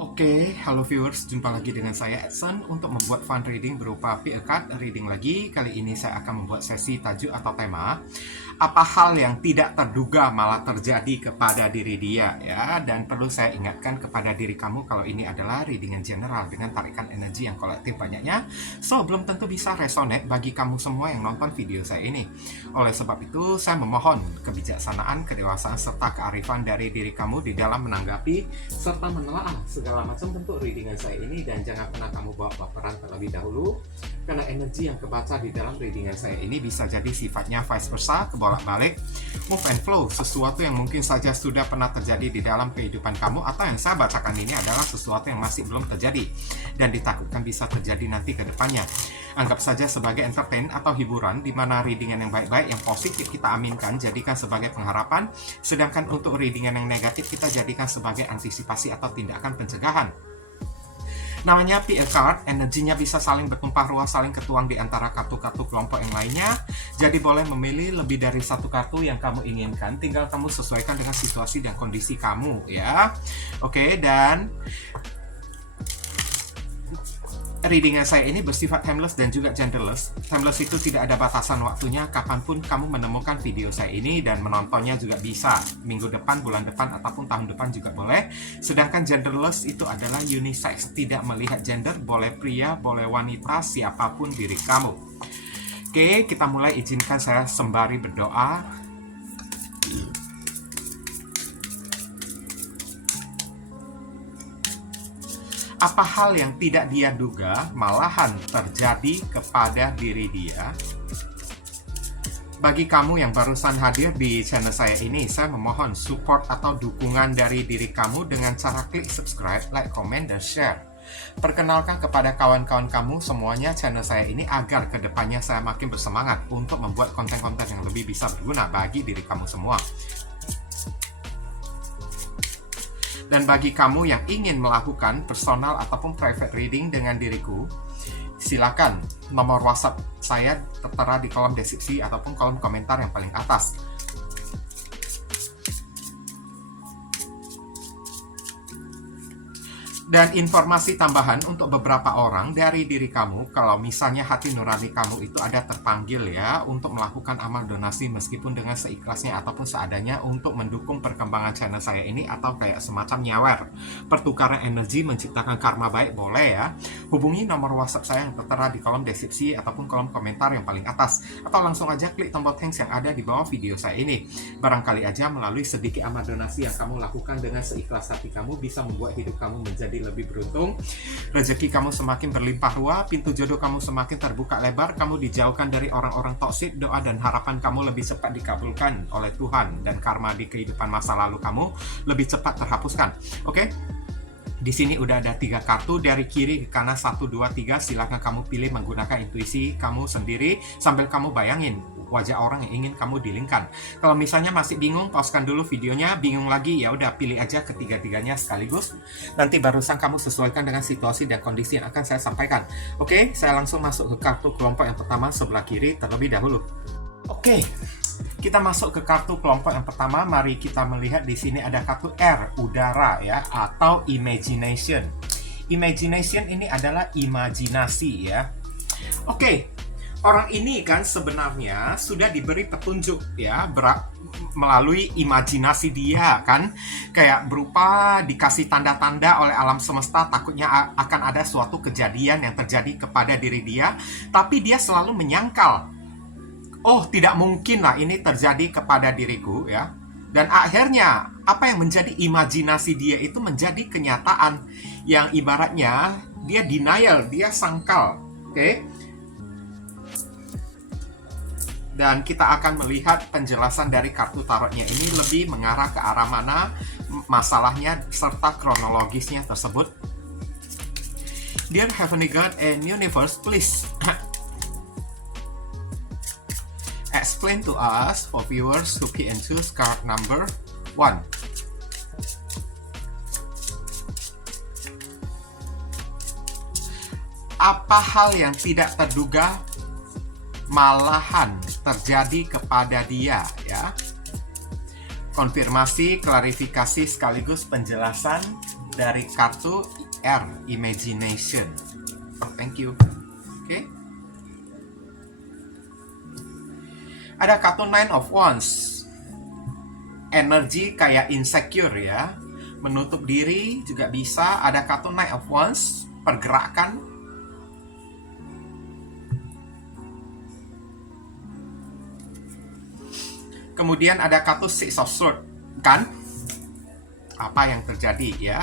Oke, halo viewers, jumpa lagi dengan saya Edson untuk membuat fun reading berupa pick a card reading lagi. Kali ini saya akan membuat sesi tajuk atau tema apa hal yang tidak terduga malah terjadi kepada diri dia ya. Dan perlu saya ingatkan kepada diri kamu kalau ini adalah reading yang general dengan tarikan energi yang kolektif banyaknya. So, belum tentu bisa resonate bagi kamu semua yang nonton video saya ini. Oleh sebab itu, saya memohon kebijaksanaan, kedewasaan, serta kearifan dari diri kamu di dalam menanggapi serta menelaah segala macam bentuk readingan saya ini, dan jangan pernah kamu bawa baperan terlebih dahulu karena energi yang kebaca di dalam readingan saya ini bisa jadi sifatnya vice versa, kebolak-balik, move and flow, sesuatu yang mungkin saja sudah pernah terjadi di dalam kehidupan kamu, atau yang saya bacakan ini adalah sesuatu yang masih belum terjadi dan ditakutkan bisa terjadi nanti ke depannya. Anggap saja sebagai entertain atau hiburan, di mana readingan yang baik-baik, yang positif kita aminkan, jadikan sebagai pengharapan, sedangkan untuk readingan yang negatif kita jadikan sebagai antisipasi atau tindakan pencegahan. Namanya pick a card, energinya bisa saling bertumpah ruah, saling ketuang di antara kartu-kartu kelompok yang lainnya. Jadi boleh memilih lebih dari satu kartu yang kamu inginkan, tinggal kamu sesuaikan dengan situasi dan kondisi kamu ya. Oke, dan readingan saya ini bersifat timeless dan juga genderless. Timeless itu tidak ada batasan waktunya, kapanpun kamu menemukan video saya ini, dan menontonnya juga bisa minggu depan, bulan depan, ataupun tahun depan juga boleh. Sedangkan genderless itu adalah unisex, tidak melihat gender, boleh pria, boleh wanita, siapapun diri kamu. Oke, kita mulai. Izinkan saya sembari berdoa. Apa hal yang tidak dia duga malahan terjadi kepada diri dia? Bagi kamu yang barusan hadir di channel saya ini, saya memohon support atau dukungan dari diri kamu dengan cara klik subscribe, like, komen, dan share. Perkenalkan kepada kawan-kawan kamu semuanya channel saya ini agar kedepannya saya makin bersemangat untuk membuat konten-konten yang lebih bisa berguna bagi diri kamu semua. Dan bagi kamu yang ingin melakukan personal ataupun private reading dengan diriku, silakan, nomor WhatsApp saya tertera di kolom deskripsi ataupun kolom komentar yang paling atas. Dan informasi tambahan untuk beberapa orang dari diri kamu, kalau misalnya hati nurani kamu itu ada terpanggil ya untuk melakukan amal donasi meskipun dengan seikhlasnya ataupun seadanya untuk mendukung perkembangan channel saya ini, atau kayak semacam nyawer, pertukaran energi menciptakan karma baik, boleh ya. Hubungi nomor WhatsApp saya yang tertera di kolom deskripsi ataupun kolom komentar yang paling atas, atau langsung aja klik tombol thanks yang ada di bawah video saya ini. Barangkali aja melalui sedikit amal donasi yang kamu lakukan dengan seikhlas hati kamu bisa membuat hidup kamu menjadi lebih beruntung, rezeki kamu semakin berlimpah ruah, pintu jodoh kamu semakin terbuka lebar, kamu dijauhkan dari orang-orang toksik, doa dan harapan kamu lebih cepat dikabulkan oleh Tuhan, dan karma di kehidupan masa lalu kamu lebih cepat terhapuskan. Oke? Di sini udah ada 3 kartu, dari kiri ke kanan 1, 2, 3. Silakan kamu pilih menggunakan intuisi kamu sendiri sambil kamu bayangin wajah orang yang ingin kamu dilingkan. Kalau misalnya masih bingung, pauskan dulu videonya. Bingung lagi, ya udah pilih aja ketiga-tiganya sekaligus. Nanti barusan kamu sesuaikan dengan situasi dan kondisi yang akan saya sampaikan. Oke, saya langsung masuk ke kartu kelompok yang pertama sebelah kiri terlebih dahulu. Oke, kita masuk ke kartu kelompok yang pertama. Mari kita melihat di sini ada kartu R, udara ya, atau imagination. Imagination ini adalah imajinasi ya. Oke, orang ini kan sebenarnya sudah diberi petunjuk ya, melalui imajinasi dia kan, kayak berupa dikasih tanda-tanda oleh alam semesta, takutnya akan ada suatu kejadian yang terjadi kepada diri dia, tapi dia selalu menyangkal, oh tidak mungkin lah ini terjadi kepada diriku ya. Dan akhirnya apa yang menjadi imajinasi dia itu menjadi kenyataan, yang ibaratnya dia denial, dia sangkal. Oke? Dan kita akan melihat penjelasan dari kartu tarotnya ini lebih mengarah ke arah mana masalahnya serta kronologisnya tersebut. Dear Heavenly God and Universe, please explain to us for viewers who pick and choose card number 1. Apa hal yang tidak terduga malahan terjadi kepada dia ya? Konfirmasi, klarifikasi sekaligus penjelasan dari kartu R, Imagination. Thank you. Oke. Ada kartu Nine of Wands. Energi kayak insecure ya. Menutup diri juga bisa. Ada kartu Nine of Wands, pergerakan. Kemudian ada kartu Six of Swords, kan? Apa yang terjadi ya?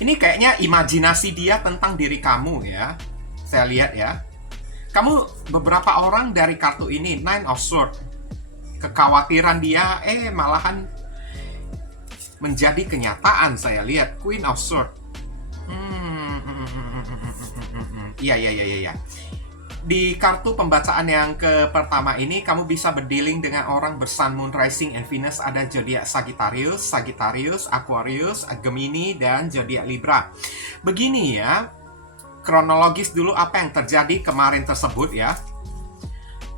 Ini kayaknya imajinasi dia tentang diri kamu ya. Saya lihat ya. Kamu beberapa orang dari kartu ini, Nine of Swords, kekhawatiran dia malahan menjadi kenyataan. Saya lihat Queen of Swords. Iya. Di kartu pembacaan yang pertama ini, kamu bisa berdealing dengan orang bersun, moon, rising, and Venus. Ada zodiak Sagittarius, Aquarius, Gemini, dan zodiak Libra. Begini ya, kronologis dulu apa yang terjadi kemarin tersebut ya.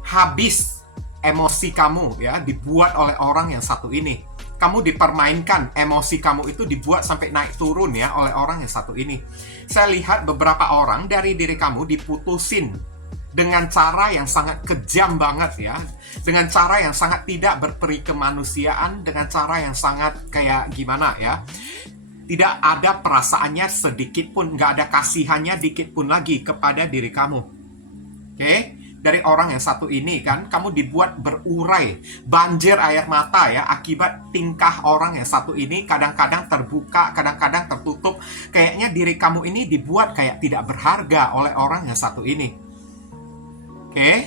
Habis emosi kamu ya, dibuat oleh orang yang satu ini. Kamu dipermainkan, emosi kamu itu dibuat sampai naik turun ya oleh orang yang satu ini. Saya lihat beberapa orang dari diri kamu diputusin dengan cara yang sangat kejam banget ya, dengan cara yang sangat tidak berperi kemanusiaan, dengan cara yang sangat kayak gimana ya, tidak ada perasaannya sedikit pun, nggak ada kasihannya dikit pun lagi kepada diri kamu. Oke? Dari orang yang satu ini kan, kamu dibuat berurai, banjir air mata ya, akibat tingkah orang yang satu ini, kadang-kadang terbuka, kadang-kadang tertutup. Kayaknya diri kamu ini dibuat kayak tidak berharga oleh orang yang satu ini. Oke,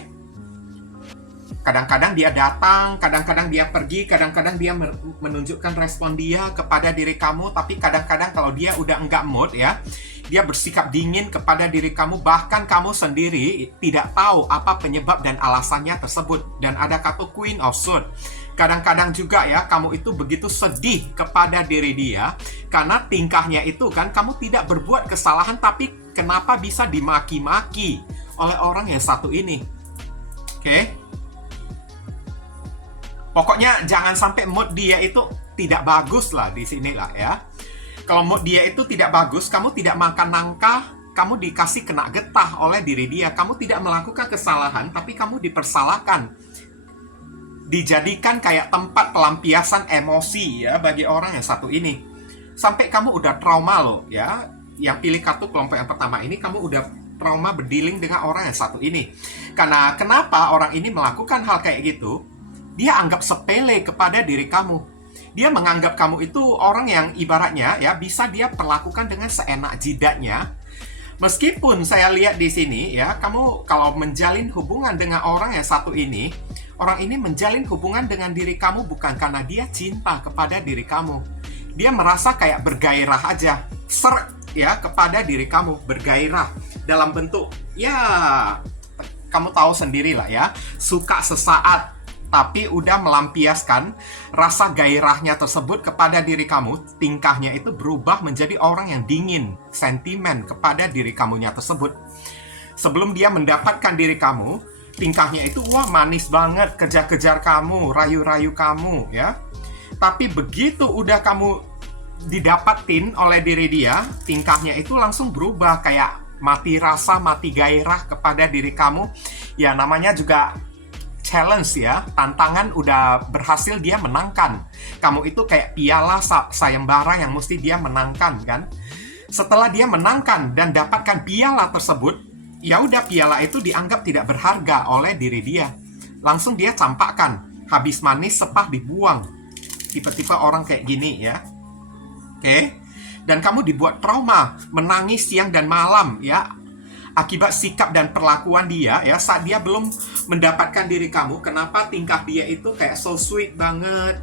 kadang-kadang dia datang, kadang-kadang dia pergi, kadang-kadang dia menunjukkan respon dia kepada diri kamu, tapi kadang-kadang kalau dia udah enggak mood ya, dia bersikap dingin kepada diri kamu, bahkan kamu sendiri tidak tahu apa penyebab dan alasannya tersebut. Dan ada kartu Queen of Swords. Kadang-kadang juga ya, kamu itu begitu sedih kepada diri dia, karena tingkahnya itu kan, kamu tidak berbuat kesalahan, tapi kenapa bisa dimaki-maki oleh orang yang satu ini. Oke? Pokoknya jangan sampai mood dia itu tidak bagus lah di sini lah ya. Kalau mood dia itu tidak bagus, kamu tidak makan nangka, kamu dikasih kena getah oleh diri dia. Kamu tidak melakukan kesalahan, tapi kamu dipersalahkan. Dijadikan kayak tempat pelampiasan emosi ya bagi orang yang satu ini. Sampai kamu udah trauma loh ya. Yang pilih kartu kelompok yang pertama ini, kamu udah trauma berdealing dengan orang yang satu ini. Karena kenapa orang ini melakukan hal kayak gitu? Dia anggap sepele kepada diri kamu. Dia menganggap kamu itu orang yang ibaratnya ya bisa dia perlakukan dengan seenak jidatnya. Meskipun saya lihat di sini ya, kamu kalau menjalin hubungan dengan orang yang satu ini, orang ini menjalin hubungan dengan diri kamu bukan karena dia cinta kepada diri kamu. Dia merasa kayak bergairah aja, seret ya kepada diri kamu, bergairah dalam bentuk ya kamu tahu sendiri lah ya, suka sesaat, tapi udah melampiaskan rasa gairahnya tersebut kepada diri kamu. Tingkahnya itu berubah menjadi orang yang dingin, sentimen kepada diri kamunya tersebut. Sebelum dia mendapatkan diri kamu, tingkahnya itu wah manis banget, kejar-kejar kamu, rayu-rayu kamu ya. Tapi begitu udah kamu didapatin oleh diri dia, tingkahnya itu langsung berubah, kayak mati rasa, mati gairah kepada diri kamu. Ya namanya juga challenge ya, tantangan udah berhasil dia menangkan. Kamu itu kayak piala sayembara yang mesti dia menangkan kan. Setelah dia menangkan dan dapatkan piala tersebut, ya udah piala itu dianggap tidak berharga oleh diri dia. Langsung dia campakkan, habis manis sepah dibuang. Tipe-tipe orang kayak gini ya. Oke? Dan kamu dibuat trauma, menangis siang dan malam ya, akibat sikap dan perlakuan dia ya saat dia belum mendapatkan diri kamu. Kenapa tingkah dia itu kayak so sweet banget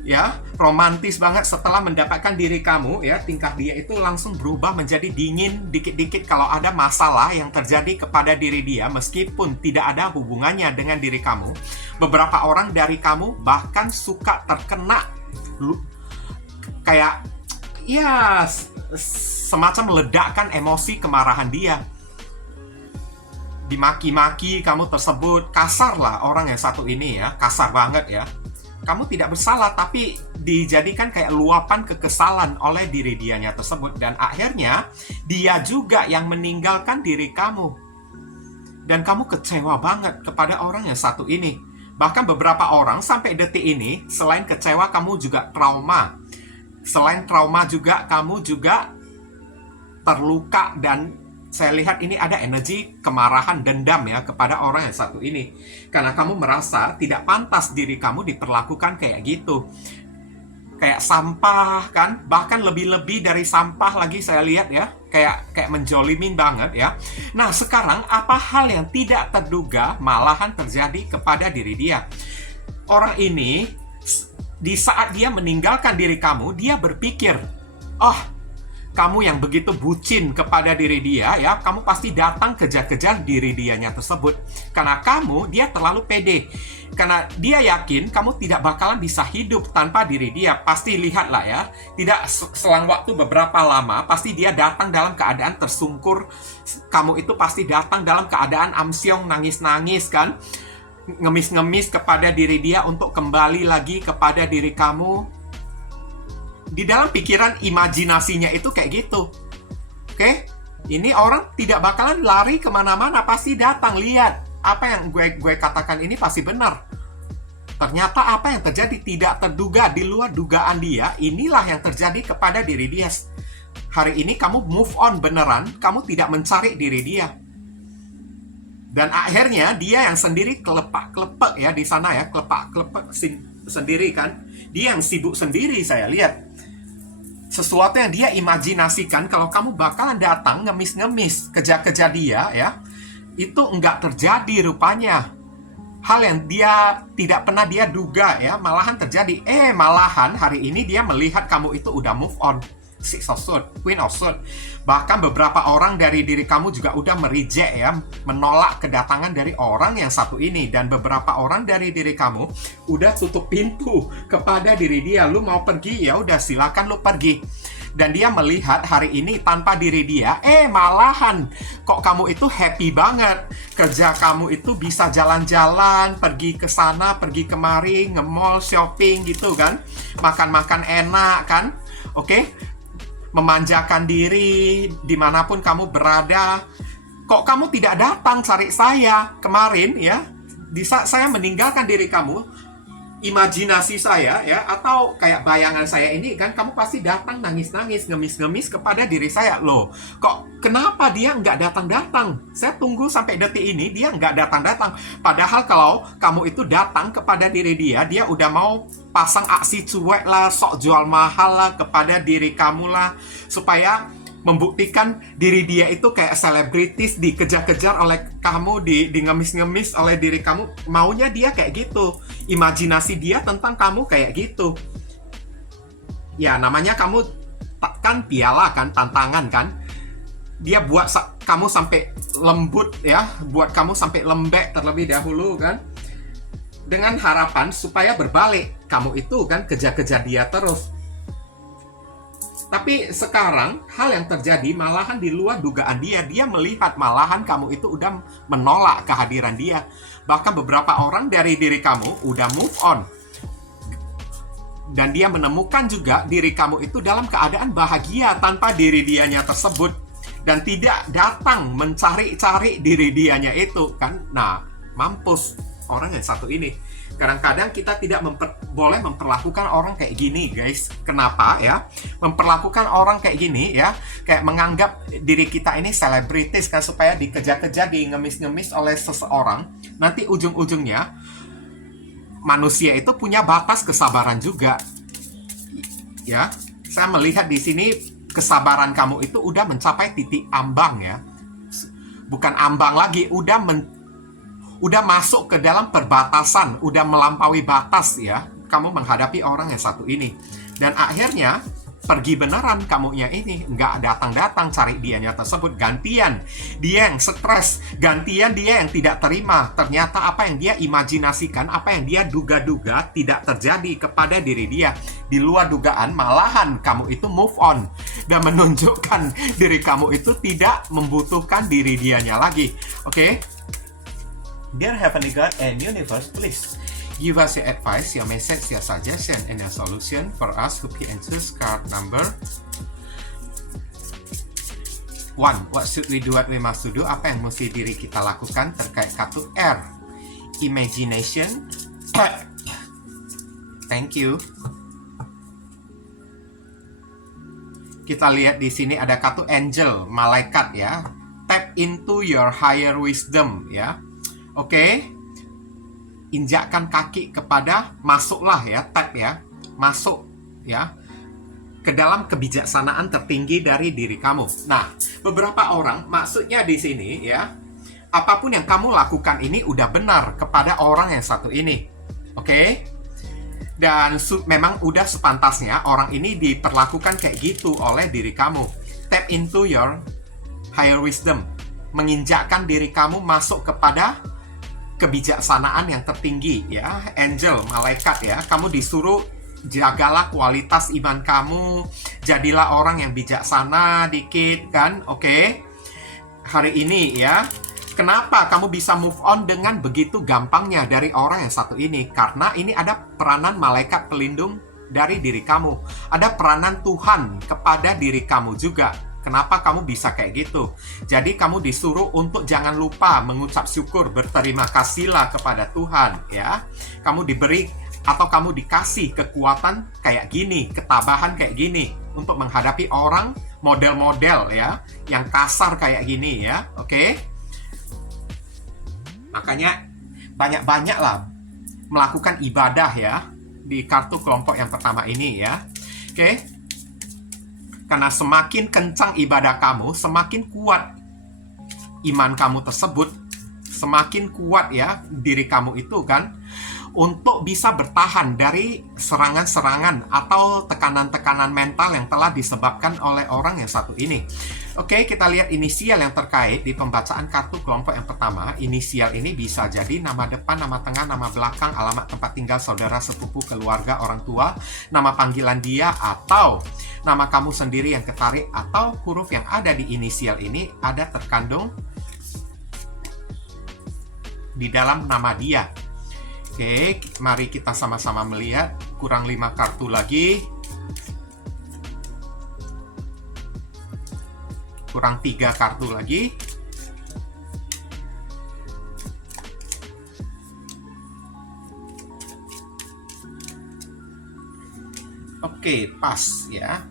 ya, romantis banget. Setelah mendapatkan diri kamu ya, tingkah dia itu langsung berubah menjadi dingin dikit-dikit kalau ada masalah yang terjadi kepada diri dia, meskipun tidak ada hubungannya dengan diri kamu. Beberapa orang dari kamu bahkan suka terkena kayak ya semacam meledakkan emosi kemarahan dia. Dimaki-maki kamu tersebut, kasar lah orang yang satu ini ya, kasar banget ya. kamu tidak bersalah, tapi dijadikan kayak luapan kekesalan oleh diri dianya tersebut. Dan akhirnya, dia juga yang meninggalkan diri kamu. Dan kamu kecewa banget kepada orang yang satu ini. Bahkan beberapa orang sampai detik ini, selain kecewa, kamu juga trauma. Selain trauma juga, kamu juga terluka, dan saya lihat ini ada energi kemarahan, dendam ya kepada orang yang satu ini. Karena kamu merasa tidak pantas diri kamu diperlakukan kayak gitu. Kayak sampah kan, bahkan lebih-lebih dari sampah lagi saya lihat ya. Kayak menjolimin banget ya. Nah, sekarang apa hal yang tidak terduga malahan terjadi kepada diri dia? Orang ini di saat dia meninggalkan diri kamu, dia berpikir, "Oh, kamu yang begitu bucin kepada diri dia ya, kamu pasti datang kejar-kejar diri dianya tersebut. Karena dia terlalu pede. Karena dia yakin kamu tidak bakalan bisa hidup tanpa diri dia. Pasti lihatlah ya, tidak selang waktu beberapa lama, pasti dia datang dalam keadaan tersungkur. Kamu itu pasti datang dalam keadaan amsyong, nangis-nangis kan. Ngemis-ngemis kepada diri dia untuk kembali lagi kepada diri kamu. Di dalam pikiran imajinasinya itu kayak gitu. Oke? Ini orang tidak bakalan lari kemana-mana, pasti datang. Lihat, apa yang gue katakan ini pasti benar. Ternyata apa yang terjadi tidak terduga, di luar dugaan dia. Inilah yang terjadi kepada diri dia. Hari ini kamu move on beneran, kamu tidak mencari diri dia. Dan akhirnya dia yang sendiri kelepak-kelepek ya di sana ya, kelepak-kelepek sendiri kan. Dia yang sibuk sendiri, saya lihat. Sesuatu yang dia imajinasikan kalau kamu bakalan datang ngemis-ngemis kejar-kejar dia ya, itu enggak terjadi rupanya. Hal yang dia tidak pernah dia duga ya, malahan terjadi. Malahan hari ini dia melihat kamu itu udah move on. Six of Swords, Queen of Swords. Bahkan beberapa orang dari diri kamu juga udah mereject ya, menolak kedatangan dari orang yang satu ini. Dan beberapa orang dari diri kamu udah tutup pintu kepada diri dia. Lu mau pergi, ya udah silakan lu pergi. Dan dia melihat hari ini tanpa diri dia, malahan kok kamu itu happy banget. Kerja kamu itu bisa jalan-jalan, pergi ke sana, pergi kemari, nge-mall, shopping gitu kan. Makan-makan enak kan. Oke? Memanjakan diri dimanapun kamu berada. Kok kamu tidak datang cari saya kemarin ya? Di saat saya meninggalkan diri kamu, imajinasi saya ya, atau kayak bayangan saya ini kan, kamu pasti datang nangis-nangis, ngemis-ngemis kepada diri saya. Loh, kok kenapa dia nggak datang-datang? Saya tunggu sampai detik ini dia nggak datang-datang. Padahal kalau kamu itu datang kepada diri dia, dia udah mau pasang aksi cuek lah, sok jual mahal lah kepada diri kamu lah, supaya membuktikan diri dia itu kayak selebritis, dikejar-kejar oleh kamu, di ngemis-ngemis oleh diri kamu. Maunya dia kayak gitu. Imajinasi dia tentang kamu kayak gitu. Ya, namanya kamu kan piala kan, tantangan kan. Dia buat kamu sampai lembut ya, buat kamu sampai lembek terlebih dahulu kan. Dengan harapan supaya berbalik. Kamu itu kan kejar-kejar dia terus. Tapi sekarang hal yang terjadi malahan di luar dugaan dia. Dia melihat malahan kamu itu udah menolak kehadiran dia. Bahkan beberapa orang dari diri kamu udah move on. Dan dia menemukan juga diri kamu itu dalam keadaan bahagia tanpa diri dianya tersebut. Dan tidak datang mencari-cari diri dianya itu kan. Nah, mampus orang yang satu ini. Kadang-kadang kita tidak boleh memperlakukan orang kayak gini, guys. Kenapa ya? Memperlakukan orang kayak gini ya, kayak menganggap diri kita ini selebritis kan, supaya dikejar-kejar, di ngemis-ngemis oleh seseorang. Nanti ujung-ujungnya manusia itu punya batas kesabaran juga. Ya, saya melihat di sini kesabaran kamu itu udah mencapai titik ambang ya. Bukan ambang lagi, udah masuk ke dalam perbatasan, udah melampaui batas ya. Kamu menghadapi orang yang satu ini. Dan akhirnya pergi beneran kamunya ini, nggak datang-datang cari dianya tersebut. Gantian dia yang stres, gantian dia yang tidak terima. Ternyata apa yang dia imajinasikan, apa yang dia duga-duga tidak terjadi kepada diri dia. Di luar dugaan, malahan kamu itu move on dan menunjukkan diri kamu itu tidak membutuhkan diri dianya lagi. Oke? Dear Heavenly God and Universe, please Give us your advice, your message, your suggestion, and your solution for us who can choose card number 1. What should we do, what we must do? Apa yang mesti diri kita lakukan terkait kartu R? Imagination. Thank you. Kita lihat di sini ada kartu angel, malaikat ya. Tap into your higher wisdom ya. Oke. Injakkan kaki kepada, masuklah ya, tap ya. Masuk ya ke dalam kebijaksanaan tertinggi dari diri kamu. Nah, beberapa orang maksudnya di sini ya, apapun yang kamu lakukan ini udah benar kepada orang yang satu ini. Oke? Dan memang udah sepantasnya orang ini diperlakukan kayak gitu oleh diri kamu. Tap into your higher wisdom. Menginjakkan diri kamu masuk kepada kebijaksanaan yang tertinggi ya. Angel, malaikat ya. Kamu disuruh jagalah kualitas iman kamu. Jadilah orang yang bijaksana dikit kan. Oke. Hari ini ya. Kenapa kamu bisa move on dengan begitu gampangnya dari orang yang satu ini? Karena ini ada peranan malaikat pelindung dari diri kamu. Ada peranan Tuhan kepada diri kamu juga. Kenapa kamu bisa kayak gitu? Jadi kamu disuruh untuk jangan lupa mengucap syukur, berterima kasihlah kepada Tuhan ya. Kamu diberi atau kamu dikasih kekuatan kayak gini, ketabahan kayak gini untuk menghadapi orang model-model ya yang kasar kayak gini ya. Oke? Makanya banyak-banyaklah melakukan ibadah ya di kartu kelompok yang pertama ini ya. Oke. Karena semakin kencang ibadah kamu, semakin kuat iman kamu tersebut, semakin kuat ya diri kamu itu kan untuk bisa bertahan dari serangan-serangan atau tekanan-tekanan mental yang telah disebabkan oleh orang yang satu ini. Oke, kita lihat inisial yang terkait di pembacaan kartu kelompok yang pertama. Inisial ini bisa jadi nama depan, nama tengah, nama belakang, alamat tempat tinggal saudara, sepupu, keluarga, orang tua, nama panggilan dia, atau nama kamu sendiri yang ketarik, atau huruf yang ada di inisial ini ada terkandung di dalam nama dia. Oke, mari kita sama-sama melihat. Kurang 5 kartu lagi. Kurang 3 kartu lagi. Oke, pas ya.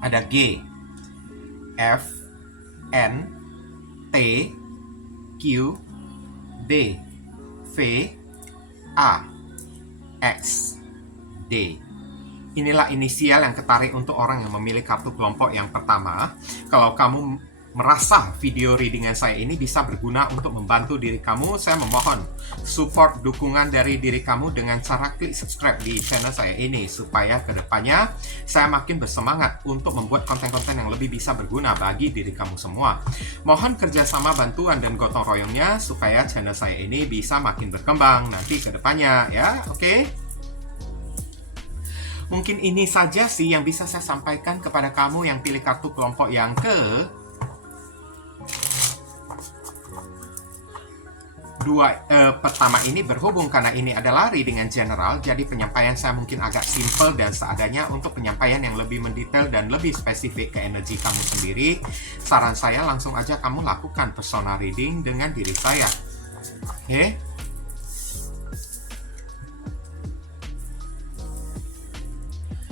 Ada G, F, N, T, Q, D, V, A, X, D. Inilah inisial yang ketarik untuk orang yang memilih kartu kelompok yang pertama. Kalau kamu merasa video readingan saya ini bisa berguna untuk membantu diri kamu, saya memohon support dukungan dari diri kamu dengan cara klik subscribe di channel saya ini, supaya kedepannya saya makin bersemangat untuk membuat konten-konten yang lebih bisa berguna bagi diri kamu semua. Mohon kerjasama, bantuan, dan gotong royongnya supaya channel saya ini bisa makin berkembang nanti kedepannya ya. Oke? Mungkin ini saja sih yang bisa saya sampaikan kepada kamu yang pilih kartu kelompok yang pertama ini. Berhubung karena ini adalah readingan general, jadi penyampaian saya mungkin agak simple dan seadanya. Untuk penyampaian yang lebih mendetail dan lebih spesifik ke energi kamu sendiri, saran saya langsung aja kamu lakukan personal reading dengan diri saya. Oke?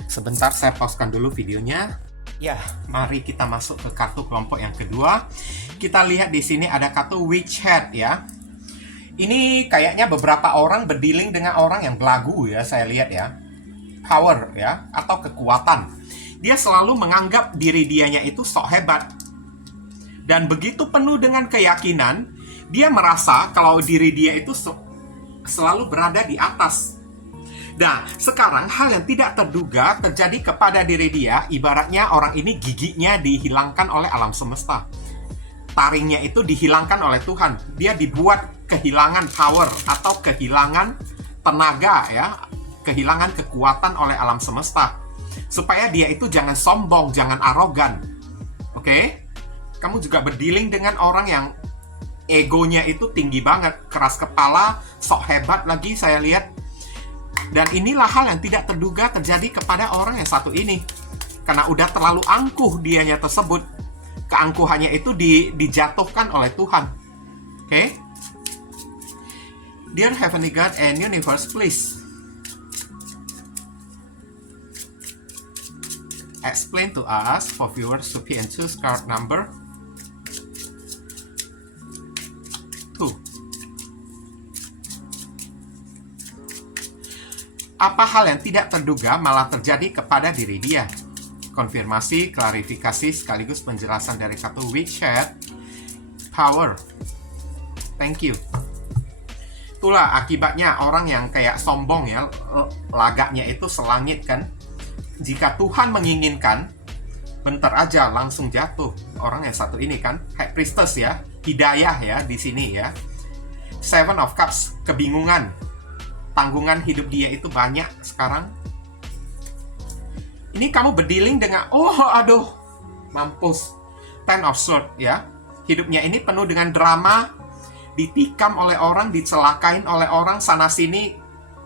Sebentar, saya pauskan dulu videonya. Ya, mari kita masuk ke kartu kelompok yang kedua. Kita lihat di sini ada kartu Witch Hat ya. Ini kayaknya beberapa orang berdealing dengan orang yang belagu ya, saya lihat ya. Power ya, atau kekuatan. Dia selalu menganggap diri dianya itu sok hebat. Dan begitu penuh dengan keyakinan, dia merasa kalau diri dia itu selalu berada di atas. Nah, sekarang hal yang tidak terduga terjadi kepada diri dia. Ibaratnya orang ini giginya dihilangkan oleh alam semesta. Taringnya itu dihilangkan oleh Tuhan. Dia dibuat kehilangan power atau kehilangan tenaga ya, kehilangan kekuatan oleh alam semesta. Supaya dia itu jangan sombong, jangan arogan. Oke? Kamu juga berdealing dengan orang yang Egonya itu tinggi banget, keras kepala, sok hebat lagi saya lihat. Dan inilah hal yang tidak terduga terjadi kepada orang yang satu ini. Karena udah terlalu angkuh dianya tersebut. Keangkuhannya itu dijatuhkan oleh Tuhan. Oke? Dear Heavenly God and Universe, please explain to us for viewers to pay and choose card number 2. Apa hal yang tidak terduga malah terjadi kepada diri dia? Konfirmasi, klarifikasi, sekaligus penjelasan dari kartu Witchet Power. Thank you. Itulah akibatnya orang yang kayak sombong ya, lagaknya itu selangit kan. Jika Tuhan menginginkan, bentar aja langsung jatuh. Orang yang satu ini kan, High Priestess ya, hidayah ya di sini ya. Seven of Cups, kebingungan. Tanggungan hidup dia itu banyak sekarang. Ini kamu berdealing dengan, aduh, mampus. Ten of Swords ya. Hidupnya ini penuh dengan drama, ditikam oleh orang, dicelakain oleh orang sana-sini.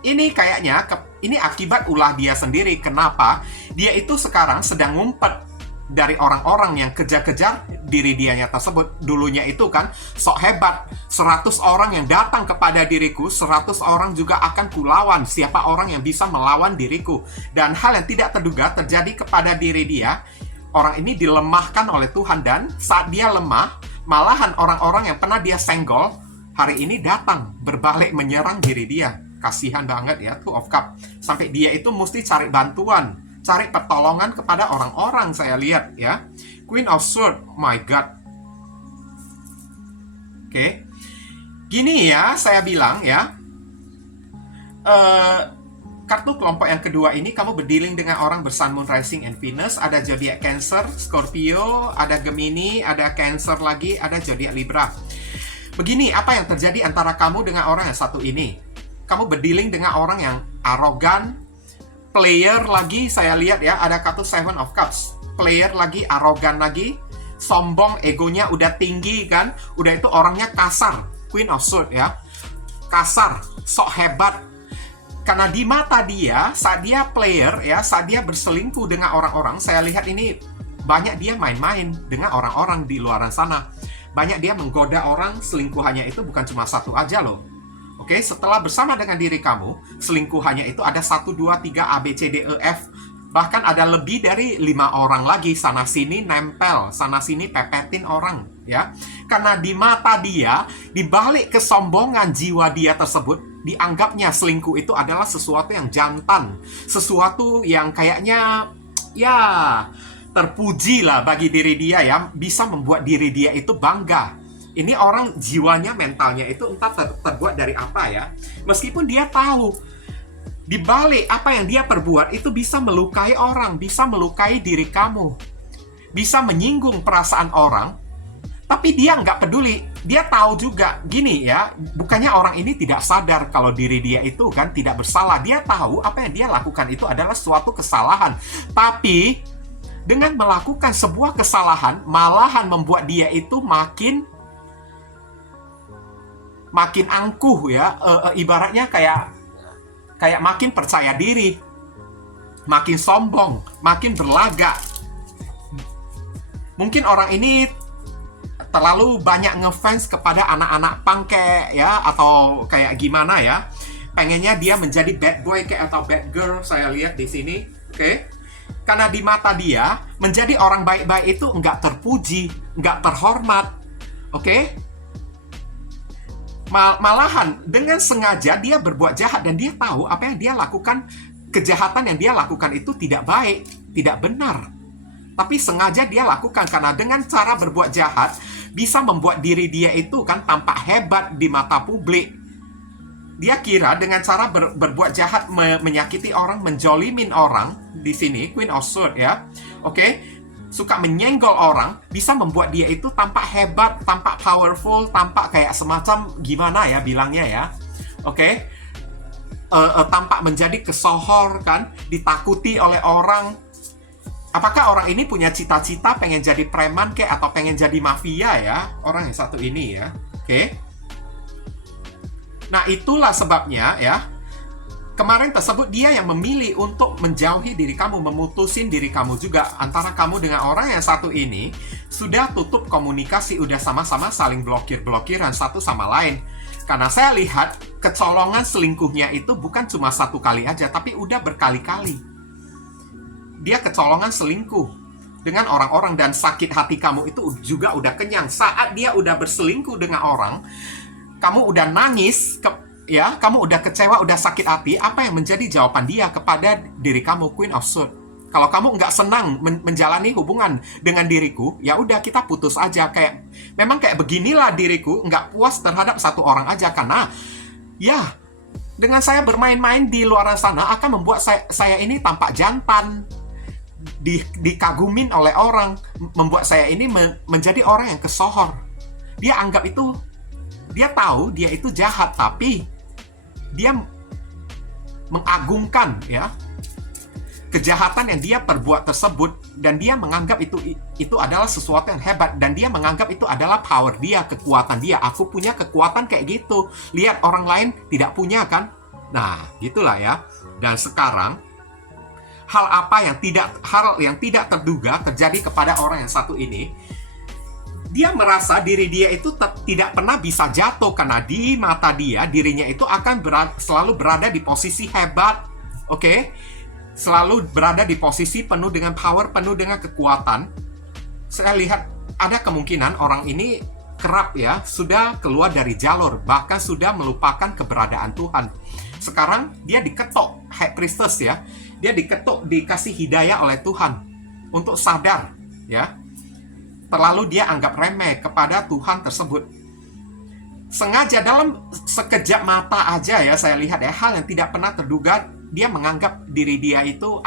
Ini kayaknya, ini akibat ulah dia sendiri. Kenapa? Dia itu sekarang sedang ngumpet dari orang-orang yang kejar-kejar diri dianya tersebut. Dulunya itu kan sok hebat, 100 orang yang datang kepada diriku, 100 orang juga akan kulawan. Siapa orang yang bisa melawan diriku? Dan hal yang tidak terduga terjadi kepada diri dia. Orang ini dilemahkan oleh Tuhan, dan saat dia lemah, malahan orang-orang yang pernah dia senggol hari ini datang berbalik menyerang diri dia. Kasihan banget ya, Two of Cups. Sampai dia itu mesti cari bantuan, cari pertolongan kepada orang-orang, saya lihat ya. Queen of Swords, my God. Oke. Gini ya, saya bilang ya. Kartu kelompok yang kedua ini, kamu berdealing dengan orang bersun, moon, rising, and Venus. Ada zodiak Cancer, Scorpio, ada Gemini, ada Cancer lagi, ada zodiak Libra. Begini, apa yang terjadi antara kamu dengan orang yang satu ini? Kamu berdealing dengan orang yang arogan, player lagi, saya lihat ya, ada kartu Seven of Cups. Player lagi, arogan lagi, sombong, egonya udah tinggi kan, udah itu orangnya kasar. Queen of Swords ya, kasar, sok hebat. Karena di mata dia, saat dia player ya, saat dia berselingkuh dengan orang-orang, saya lihat ini banyak dia main-main dengan orang-orang di luar sana. Banyak dia menggoda orang, selingkuhannya itu bukan cuma satu aja loh. Oke, setelah bersama dengan diri kamu, selingkuhannya itu ada 1, 2, 3, A, B, C, D, E, F. Bahkan ada lebih dari 5 orang lagi, sana-sini nempel, sana-sini pepetin orang. Ya, karena di mata dia, di balik kesombongan jiwa dia tersebut, dianggapnya selingkuh itu adalah sesuatu yang jantan. Sesuatu yang kayaknya, ya, terpuji lah bagi diri dia ya, bisa membuat diri dia itu bangga. Ini orang jiwanya, mentalnya itu entah terbuat dari apa ya. Meskipun dia tahu di balik apa yang dia perbuat itu bisa melukai orang, bisa melukai diri kamu, bisa menyinggung perasaan orang, tapi dia nggak peduli. Dia tahu juga, gini ya, bukannya orang ini tidak sadar kalau diri dia itu kan tidak bersalah. Dia tahu apa yang dia lakukan itu adalah suatu kesalahan. Tapi dengan melakukan sebuah kesalahan, malahan membuat dia itu makin angkuh ya, ibaratnya kayak makin percaya diri, makin sombong, makin berlagak. Mungkin orang ini terlalu banyak ngefans kepada anak-anak punk kayak ya, atau kayak gimana ya. Pengennya dia menjadi bad boy kayak atau bad girl, saya lihat di sini. Oke. Karena di mata dia, menjadi orang baik-baik itu enggak terpuji, enggak terhormat. Oke? Malahan dengan sengaja dia berbuat jahat, dan dia tahu apa yang dia lakukan, kejahatan yang dia lakukan itu tidak baik, tidak benar. Tapi sengaja dia lakukan karena dengan cara berbuat jahat bisa membuat diri dia itu kan tampak hebat di mata publik. Dia kira dengan cara berbuat jahat, menyakiti orang, menjolimin orang, di sini Queen of Swords ya. Oke? Suka menyenggol orang, bisa membuat dia itu tampak hebat, tampak powerful, tampak kayak semacam gimana ya bilangnya ya. Oke? Tampak menjadi kesohor kan, ditakuti oleh orang. Apakah orang ini punya cita-cita pengen jadi preman kayak atau pengen jadi mafia ya? Orang yang satu ini ya. Oke. Nah, itulah sebabnya ya. Kemarin tersebut dia yang memilih untuk menjauhi diri kamu, memutusin diri kamu juga. Antara kamu dengan orang yang satu ini sudah tutup komunikasi, udah sama-sama saling blokir-blokiran satu sama lain. Karena saya lihat kecolongan selingkuhnya itu bukan cuma satu kali aja, tapi udah berkali-kali. Dia kecolongan selingkuh dengan orang-orang, dan sakit hati kamu itu juga udah kenyang. Saat dia udah berselingkuh dengan orang, kamu udah nangis, ya, kamu udah kecewa, udah sakit hati. Apa yang menjadi jawaban dia kepada diri kamu, Queen of Swords? Kalau kamu nggak senang menjalani hubungan dengan diriku, ya udah kita putus aja. Memang kayak beginilah diriku, nggak puas terhadap satu orang aja. Karena, ya, dengan saya bermain-main di luar sana akan membuat saya ini tampak jantan, dikagumin oleh orang, membuat saya ini menjadi orang yang kesohor. Dia anggap itu, dia tahu dia itu jahat, tapi dia mengagungkan ya kejahatan yang dia perbuat tersebut, dan dia menganggap itu adalah sesuatu yang hebat, dan dia menganggap itu adalah power dia, kekuatan dia. Aku punya kekuatan kayak gitu, lihat orang lain tidak punya kan. Nah, gitulah ya. Dan sekarang hal yang tidak terduga terjadi kepada orang yang satu ini. Dia merasa diri dia itu tidak pernah bisa jatuh, karena di mata dia dirinya itu akan selalu berada di posisi hebat. Oke? Selalu berada di posisi penuh dengan power, penuh dengan kekuatan. Saya lihat ada kemungkinan orang ini kerap ya, sudah keluar dari jalur, bahkan sudah melupakan keberadaan Tuhan. Sekarang dia diketok, High Priestess ya. Dia diketok, dikasih hidayah oleh Tuhan untuk sadar ya. Terlalu dia anggap remeh kepada Tuhan tersebut. Sengaja dalam sekejap mata aja ya, saya lihat ya, hal yang tidak pernah terduga, dia menganggap diri dia itu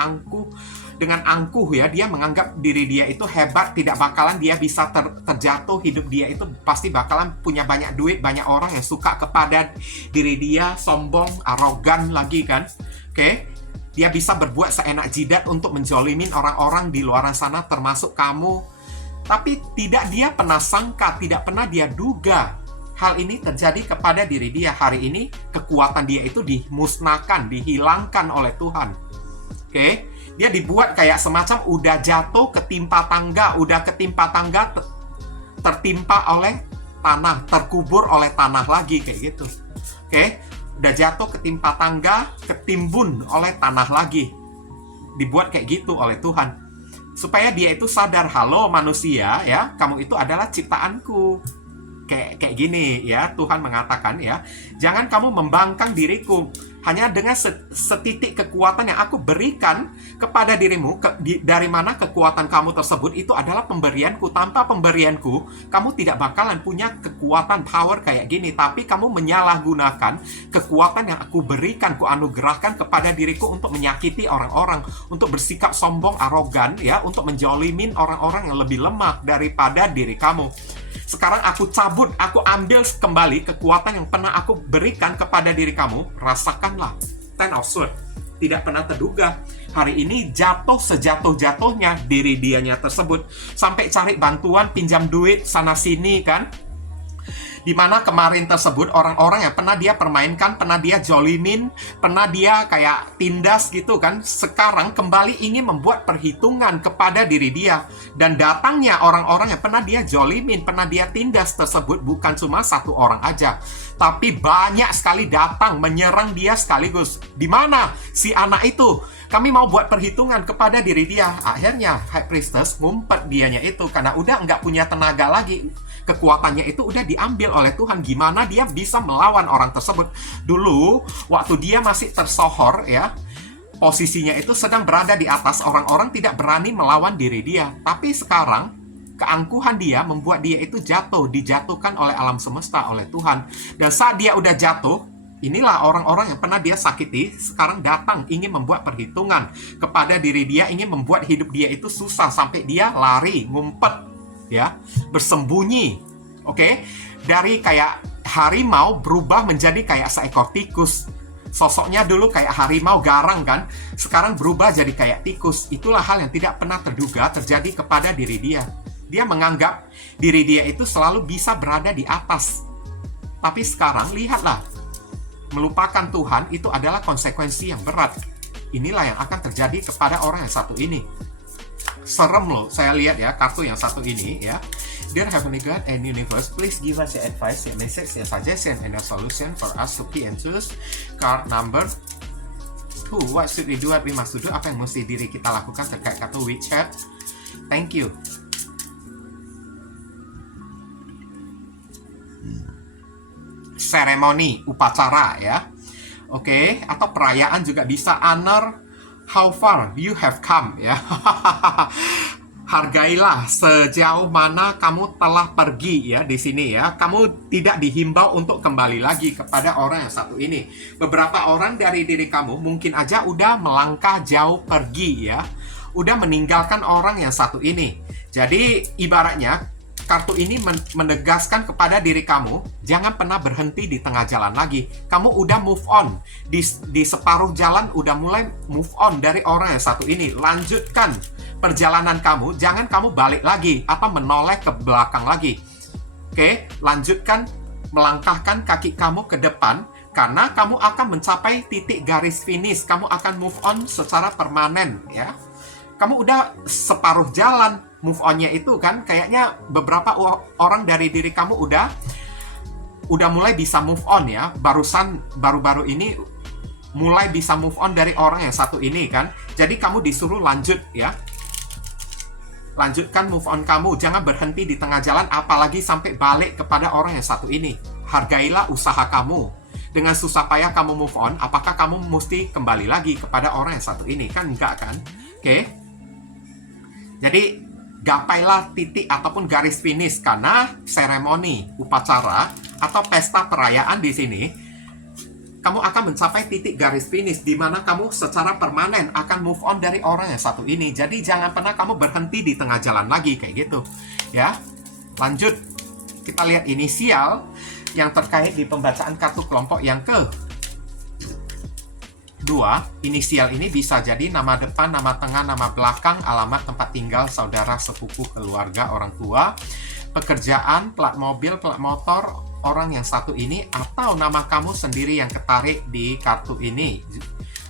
dengan angkuh ya, dia menganggap diri dia itu hebat, tidak bakalan dia bisa terjatuh, hidup dia itu pasti bakalan punya banyak duit, banyak orang yang suka kepada diri dia, sombong, arogan lagi kan. Oke? Dia bisa berbuat seenak jidat untuk menjolimin orang-orang di luar sana, termasuk kamu. Tapi dia pernah sangka, tidak pernah dia duga hal ini terjadi kepada diri dia. Hari ini kekuatan dia itu dimusnahkan, dihilangkan oleh Tuhan. Oke? Dia dibuat kayak semacam udah jatuh ketimpa tangga, tertimpa oleh tanah, terkubur oleh tanah lagi kayak gitu. Oke? Udah jatuh ketimpa tangga, ketimbun oleh tanah lagi. Dibuat kayak gitu oleh Tuhan. Supaya dia itu sadar, halo manusia ya, kamu itu adalah ciptaanku. Kayak gini ya, Tuhan mengatakan ya, jangan kamu membangkang diriku hanya dengan setitik kekuatan yang aku berikan kepada dirimu. Dari mana kekuatan kamu tersebut, itu adalah pemberianku. Tanpa pemberianku, kamu tidak bakalan punya kekuatan power kayak gini. Tapi kamu menyalahgunakan kekuatan yang aku berikan, ku anugerahkan kepada diriku untuk menyakiti orang-orang, untuk bersikap sombong, arogan ya, untuk menjolimin orang-orang yang lebih lemah daripada diri kamu. Sekarang aku cabut, aku ambil kembali kekuatan yang pernah aku berikan kepada diri kamu. Rasakanlah. Ten of Swords. Tidak pernah terduga. Hari ini jatuh sejatuh-jatuhnya diri dianya tersebut. Sampai cari bantuan, pinjam duit sana-sini kan. Dimana kemarin tersebut orang-orang yang pernah dia permainkan, pernah dia jolimin, pernah dia kayak tindas gitu kan, sekarang kembali ingin membuat perhitungan kepada diri dia. Dan datangnya orang-orang yang pernah dia jolimin, pernah dia tindas tersebut bukan cuma satu orang aja, tapi banyak sekali datang menyerang dia sekaligus. Di mana si anak itu? Kami mau buat perhitungan kepada diri dia. Akhirnya High Priestess ngumpet dianya itu, karena udah nggak punya tenaga lagi. Kekuatannya itu udah diambil oleh Tuhan. Gimana dia bisa melawan orang tersebut? Dulu, waktu dia masih tersohor ya, posisinya itu sedang berada di atas, orang-orang tidak berani melawan diri dia. Tapi sekarang, keangkuhan dia membuat dia itu jatuh, dijatuhkan oleh alam semesta, oleh Tuhan. Dan saat dia udah jatuh, inilah orang-orang yang pernah dia sakiti, sekarang datang ingin membuat perhitungan kepada diri dia, ingin membuat hidup dia itu susah, sampai dia lari, ngumpet, ya, bersembunyi. Oke? Dari kayak harimau berubah menjadi kayak seekor tikus. Sosoknya dulu kayak harimau garang kan, sekarang berubah jadi kayak tikus. Itulah hal yang tidak pernah terduga terjadi kepada diri dia. Dia menganggap diri dia itu selalu bisa berada di atas. Tapi sekarang lihatlah, melupakan Tuhan itu adalah konsekuensi yang berat. Inilah yang akan terjadi kepada orang yang satu ini. Serem loh, saya lihat ya, kartu yang satu ini ya. Dear Heavenly God and Universe, please give us your advice, your message, your suggestion, and your solution for us to key and choose card number 2. What should we do, what we must do? Apa yang mesti diri kita lakukan terkait kartu WeChat? Thank you. Seremoni, upacara ya. Oke, atau perayaan juga bisa. Honor how far you have come ya. Hargailah sejauh mana kamu telah pergi ya di sini ya. Kamu tidak dihimbau untuk kembali lagi kepada orang yang satu ini. Beberapa orang dari diri kamu mungkin aja udah melangkah jauh pergi ya. Udah meninggalkan orang yang satu ini. Jadi ibaratnya kartu ini menegaskan kepada diri kamu, jangan pernah berhenti di tengah jalan lagi. Kamu udah move on. Di separuh jalan udah mulai move on dari orang yang satu ini. Lanjutkan perjalanan kamu, jangan kamu balik lagi atau menoleh ke belakang lagi. Oke, lanjutkan melangkahkan kaki kamu ke depan karena kamu akan mencapai titik garis finish. Kamu akan move on secara permanen ya. Kamu udah separuh jalan move on-nya itu kan, kayaknya beberapa orang dari diri kamu udah mulai bisa move on ya. Baru-baru ini mulai bisa move on dari orang yang satu ini kan. Jadi kamu disuruh lanjut ya. Lanjutkan move on kamu, jangan berhenti di tengah jalan apalagi sampai balik kepada orang yang satu ini. Hargailah usaha kamu. Dengan susah payah kamu move on, apakah kamu mesti kembali lagi kepada orang yang satu ini? Kan enggak kan? Oke. Jadi gapailah titik ataupun garis finish karena seremoni, upacara atau pesta perayaan di sini kamu akan mencapai titik garis finish di mana kamu secara permanen akan move on dari orang yang satu ini. Jadi jangan pernah kamu berhenti di tengah jalan lagi kayak gitu. Ya. Lanjut. Kita lihat inisial yang terkait di pembacaan kartu kelompok yang ke-2. Inisial ini bisa jadi nama depan, nama tengah, nama belakang, alamat tempat tinggal saudara, sepupu, keluarga, orang tua, pekerjaan, plat mobil, plat motor orang yang satu ini, atau nama kamu sendiri yang ketarik di kartu ini,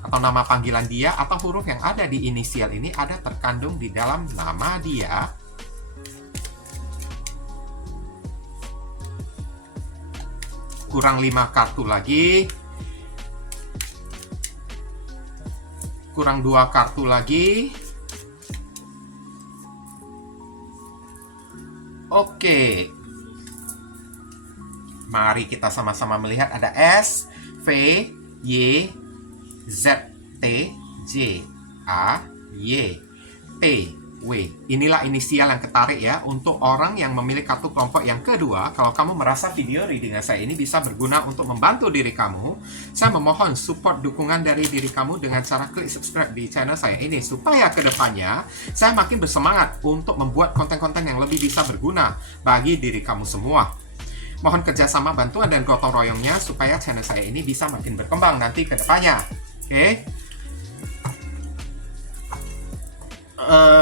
atau nama panggilan dia, atau huruf yang ada di inisial ini ada terkandung di dalam nama dia. Kurang 5 kartu lagi. Kurang 2 kartu lagi. Oke. Mari kita sama-sama melihat ada S, V, Y, Z, T, J, A, Y, T, W. Inilah inisial yang ketarik ya untuk orang yang memilih kartu kelompok yang kedua. Kalau kamu merasa video readingan saya ini bisa berguna untuk membantu diri kamu, saya memohon support dukungan dari diri kamu dengan cara klik subscribe di channel saya ini supaya kedepannya saya makin bersemangat untuk membuat konten-konten yang lebih bisa berguna bagi diri kamu semua. Mohon kerjasama, bantuan, dan gotong royongnya supaya channel saya ini bisa makin berkembang nanti ke depannya. Oke.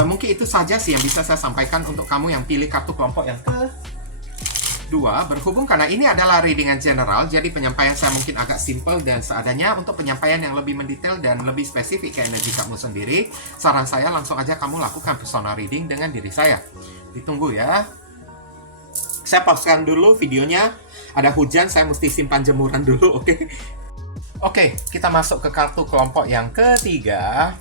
Mungkin itu saja sih yang bisa saya sampaikan untuk kamu yang pilih kartu kelompok yang kedua. Berhubung karena ini adalah readingan general, jadi penyampaian saya mungkin agak simple dan seadanya. Untuk penyampaian yang lebih mendetail dan lebih spesifik ke energi kamu sendiri, saran saya langsung aja kamu lakukan personal reading dengan diri saya. Ditunggu ya. Saya pauskan dulu videonya. Ada hujan, saya mesti simpan jemuran dulu, oke? Oke, kita masuk ke kartu kelompok yang ketiga.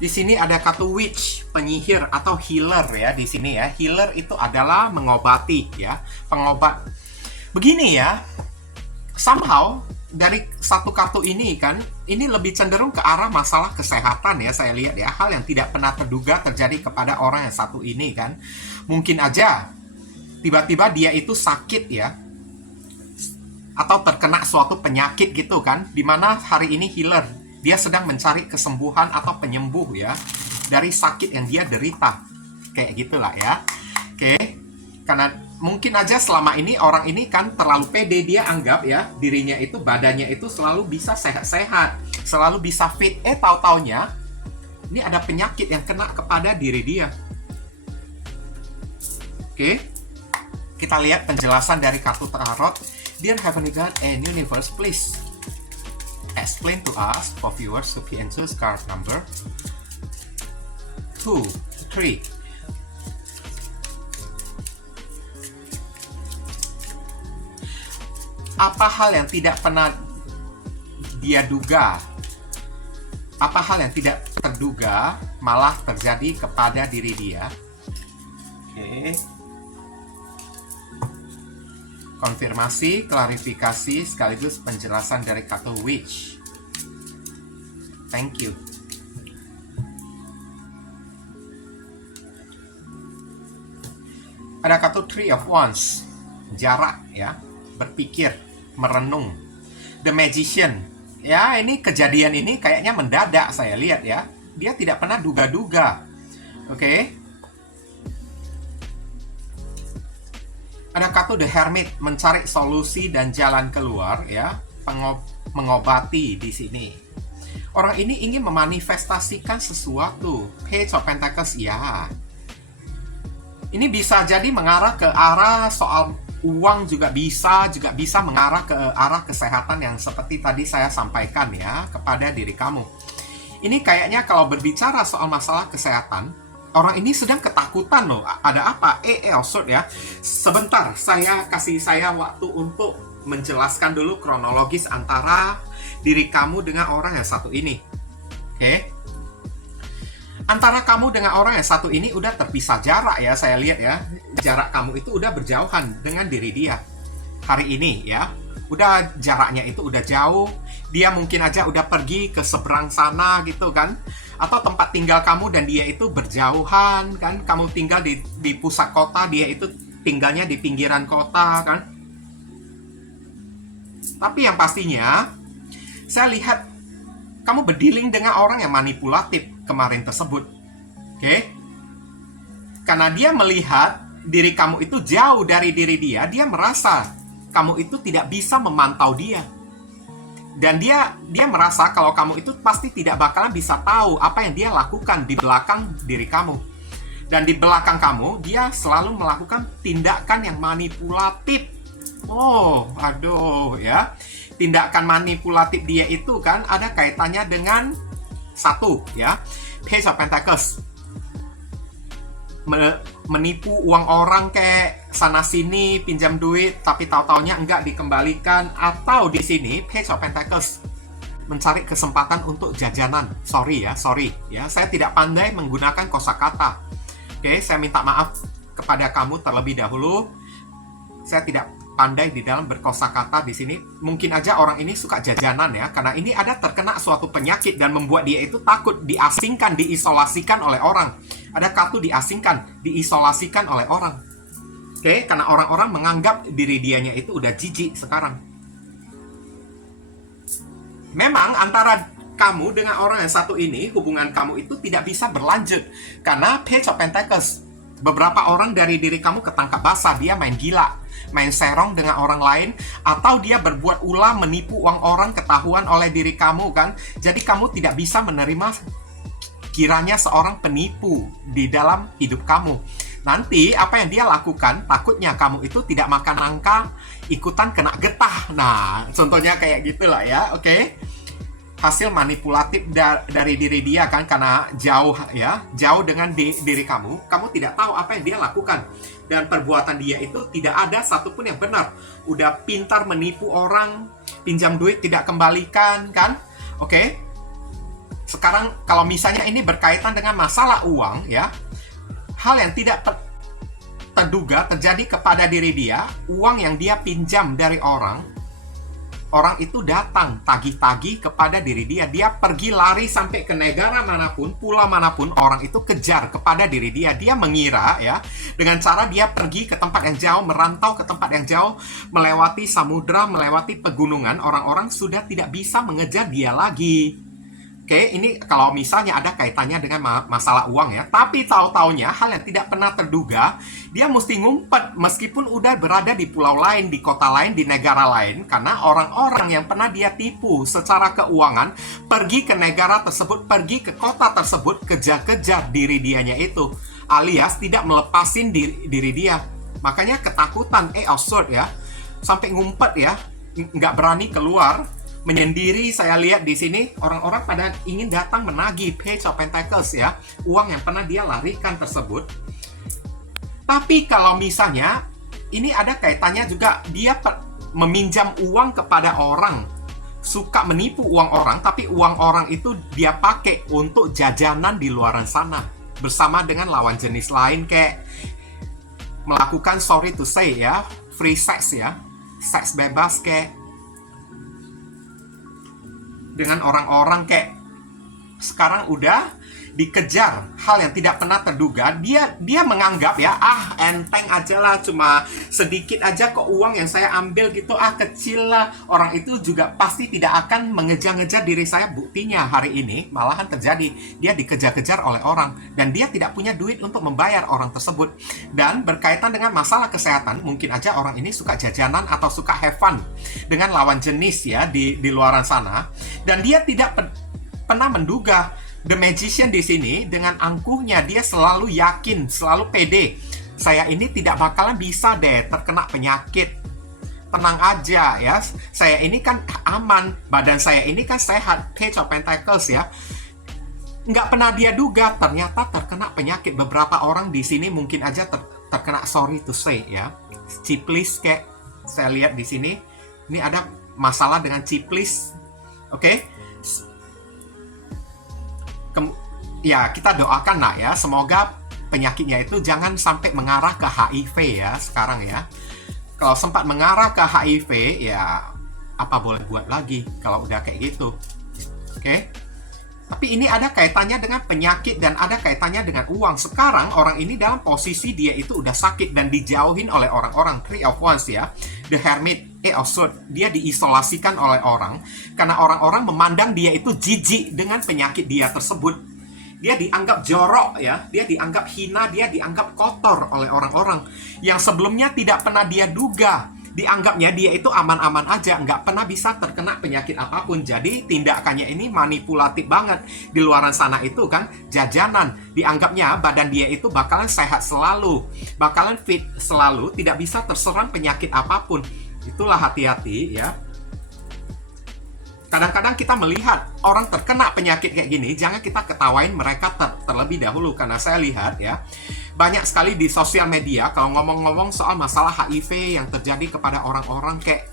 Di sini ada kartu witch, penyihir atau healer ya di sini ya. Healer itu adalah mengobati ya, pengobat. Begini ya. Somehow dari satu kartu ini kan, ini lebih cenderung ke arah masalah kesehatan ya, saya lihat ya. Hal yang tidak pernah terduga terjadi kepada orang yang satu ini kan. Mungkin aja tiba-tiba dia itu sakit ya, atau terkena suatu penyakit gitu kan, dimana hari ini healer, dia sedang mencari kesembuhan atau penyembuh ya dari sakit yang dia derita, kayak gitulah ya. Oke, karena mungkin aja selama ini orang ini kan terlalu pede, dia anggap ya dirinya itu, badannya itu selalu bisa sehat-sehat, selalu bisa fit. Tahu-taunya ini ada penyakit yang kena kepada diri dia. Oke. Kita lihat penjelasan dari kartu tarot Dear Heavenly God and Universe, please explain to us for viewers who answers card number 2, 3. Apa hal yang tidak pernah dia duga? Apa hal yang tidak terduga malah terjadi kepada diri dia? Oke. Konfirmasi, klarifikasi, sekaligus penjelasan dari kartu Witch. Thank you. Ada kartu Three of Wands. Jarak ya, berpikir, merenung. The Magician. Ya, ini kejadian ini kayaknya mendadak saya lihat ya. Dia tidak pernah duga-duga. Oke. Ada kartu The Hermit, mencari solusi dan jalan keluar ya, mengobati di sini. Orang ini ingin memanifestasikan sesuatu. Page of Pentacles ya. Ini bisa jadi mengarah ke arah soal uang, juga bisa mengarah ke arah kesehatan yang seperti tadi saya sampaikan ya kepada diri kamu. Ini kayaknya kalau berbicara soal masalah kesehatan, orang ini sedang ketakutan loh. Ada apa? Sword ya. Sebentar, saya kasih waktu untuk menjelaskan dulu kronologis antara diri kamu dengan orang yang satu ini. Oke. Antara kamu dengan orang yang satu ini udah terpisah jarak ya, saya lihat ya. Jarak kamu itu udah berjauhan dengan diri dia. Hari ini ya. Udah jaraknya itu udah jauh. Dia mungkin aja udah pergi ke seberang sana gitu kan. Atau tempat tinggal kamu dan dia itu berjauhan kan. Kamu tinggal di pusat kota, dia itu tinggalnya di pinggiran kota kan. Tapi yang pastinya saya lihat kamu berdealing dengan orang yang manipulatif kemarin tersebut. Oke? Karena dia melihat diri kamu itu jauh dari diri dia, dia merasa kamu itu tidak bisa memantau dia. Dan dia merasa kalau kamu itu pasti tidak bakalan bisa tahu apa yang dia lakukan di belakang diri kamu. Dan di belakang kamu, dia selalu melakukan tindakan yang manipulatif. Oh, aduh ya. Tindakan manipulatif dia itu kan ada kaitannya dengan satu ya, Page of Pentacles. Menipu uang orang kayak sana sini, pinjam duit tapi tahu-taunya enggak dikembalikan. Atau di sini Page of Pentacles, mencari kesempatan untuk jajanan. Sorry ya, saya tidak pandai menggunakan kosakata. Oke, saya minta maaf kepada kamu terlebih dahulu. Saya tidak pandai di dalam berkosakata di sini. Mungkin aja orang ini suka jajanan ya, karena ini ada terkena suatu penyakit dan membuat dia itu takut, diasingkan, diisolasikan oleh orang. Ada kartu diasingkan, diisolasikan oleh orang. Oke, karena orang-orang menganggap diri dianya itu udah jijik sekarang. Memang antara kamu dengan orang yang satu ini, hubungan kamu itu tidak bisa berlanjut karena Page of Pentacles. Beberapa orang dari diri kamu ketangkap basah, dia main gila, main serong dengan orang lain, atau dia berbuat ulah menipu uang orang, ketahuan oleh diri kamu kan. Jadi kamu tidak bisa menerima kiranya seorang penipu di dalam hidup kamu. Nanti apa yang dia lakukan, takutnya kamu itu tidak makan nangka, ikutan kena getah. Nah, contohnya kayak gitulah ya, oke? Hasil manipulatif dari diri dia kan, karena jauh ya, jauh dengan diri kamu tidak tahu apa yang dia lakukan. Dan perbuatan dia itu tidak ada satupun yang benar. Udah pintar menipu orang, pinjam duit tidak kembalikan kan. Oke. Sekarang kalau misalnya ini berkaitan dengan masalah uang ya, hal yang tidak terduga terjadi kepada diri dia, uang yang dia pinjam dari orang itu datang tagih-tagih kepada diri dia. Dia pergi lari sampai ke negara manapun, pulau manapun, orang itu kejar kepada diri dia. Dia mengira ya, dengan cara dia pergi ke tempat yang jauh, merantau ke tempat yang jauh, melewati samudra, melewati pegunungan, orang-orang sudah tidak bisa mengejar dia lagi. Oke, ini kalau misalnya ada kaitannya dengan masalah uang ya. Tapi tahu-taunya hal yang tidak pernah terduga, dia mesti ngumpet meskipun udah berada di pulau lain, di kota lain, di negara lain. Karena orang-orang yang pernah dia tipu secara keuangan, pergi ke negara tersebut, pergi ke kota tersebut, kejar-kejar diri dianya itu. Alias tidak melepasin diri dia. Makanya ketakutan, of Swords ya. sampai ngumpet ya, nggak berani keluar, menyendiri. Saya lihat di sini orang-orang pada ingin datang menagih Page of Pentacles ya, uang yang pernah dia larikan tersebut. Tapi kalau misalnya ini ada kaitannya juga, dia meminjam uang kepada orang, suka menipu uang orang, tapi uang orang itu dia pakai untuk jajanan di luaran sana bersama dengan lawan jenis lain, kayak melakukan, sorry to say ya, free sex ya, seks bebas kayak dengan orang-orang kayak sekarang udah dikejar hal yang tidak pernah terduga. Dia menganggap ya, enteng aja lah, cuma sedikit aja kok uang yang saya ambil gitu, kecil lah. Orang itu juga pasti tidak akan mengejar-ngejar diri saya. Buktinya hari ini malahan terjadi, dia dikejar-kejar oleh orang dan dia tidak punya duit untuk membayar orang tersebut. Dan berkaitan dengan masalah kesehatan, mungkin aja orang ini suka jajanan atau suka have fun dengan lawan jenis ya di luaran sana, dan dia tidak pernah menduga. The Magician di sini dengan angkuhnya dia selalu yakin, selalu pede. Saya ini tidak bakalan bisa deh terkena penyakit. Tenang aja ya. Saya ini kan aman, badan saya ini kan sehat. Page of Pentacles ya. Nggak pernah dia duga ternyata terkena penyakit. Beberapa orang di sini mungkin aja terkena, sorry to say ya, ciplis kayak saya lihat di sini. Ini ada masalah dengan ciplis. Oke? Ya, kita doakan nak ya, semoga penyakitnya itu jangan sampai mengarah ke HIV ya sekarang ya. Kalau sempat mengarah ke HIV ya apa boleh buat lagi kalau udah kayak gitu. Oke? Tapi ini ada kaitannya dengan penyakit dan ada kaitannya dengan uang. Sekarang orang ini dalam posisi dia itu udah sakit dan dijauhin oleh orang-orang. Three of Wands ya, The Hermit, of Swords. Dia diisolasikan oleh orang karena orang-orang memandang dia itu jijik dengan penyakit dia tersebut. Dia dianggap jorok ya, dia dianggap hina, dia dianggap kotor oleh orang-orang yang sebelumnya tidak pernah dia duga. Dianggapnya dia itu aman-aman aja, nggak pernah bisa terkena penyakit apapun. Jadi tindakannya ini manipulatif banget. Di luaran sana itu kan jajanan, dianggapnya badan dia itu bakalan sehat selalu, bakalan fit selalu, tidak bisa terserang penyakit apapun. Itulah hati-hati ya. Kadang-kadang kita melihat orang terkena penyakit kayak gini, jangan kita ketawain mereka terlebih dahulu. Karena saya lihat ya, banyak sekali di sosial media kalau ngomong-ngomong soal masalah HIV yang terjadi kepada orang-orang, kayak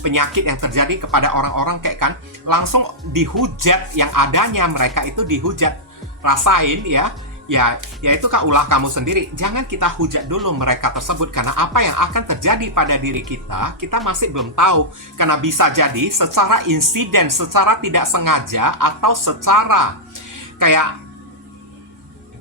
penyakit yang terjadi kepada orang-orang kayak kan, langsung dihujat yang adanya, mereka itu dihujat. Rasain ya, ya itu kan ulah kamu sendiri. Jangan kita hujat dulu mereka tersebut, karena apa yang akan terjadi pada diri kita masih belum tahu. Karena bisa jadi secara insiden, secara tidak sengaja, atau secara kayak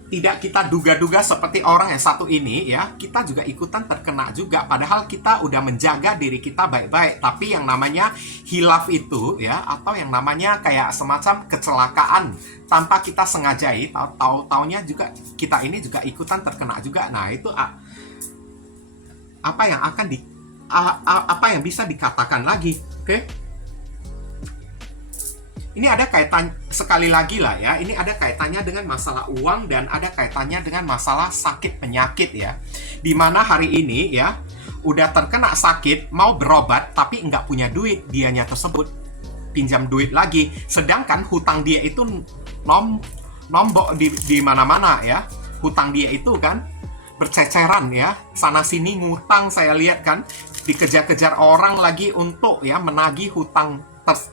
tidak kita duga-duga seperti orang yang satu ini ya, kita juga ikutan terkena juga. Padahal kita udah menjaga diri kita baik-baik, tapi yang namanya hilaf itu ya, atau yang namanya kayak semacam kecelakaan tanpa kita sengajai, tahu-taunya juga kita ini juga ikutan terkena juga. Nah itu apa yang akan apa yang bisa dikatakan lagi, oke? Ini ada kaitan sekali lagi lah ya, ini ada kaitannya dengan masalah uang dan ada kaitannya dengan masalah sakit penyakit ya. Dimana hari ini ya, udah terkena sakit, mau berobat tapi nggak punya duit, dianya tersebut pinjam duit lagi. Sedangkan hutang dia itu nombok di mana-mana ya. Hutang dia itu kan berceceran ya, sana sini ngutang. Saya lihat kan dikejar-kejar orang lagi untuk ya menagih hutang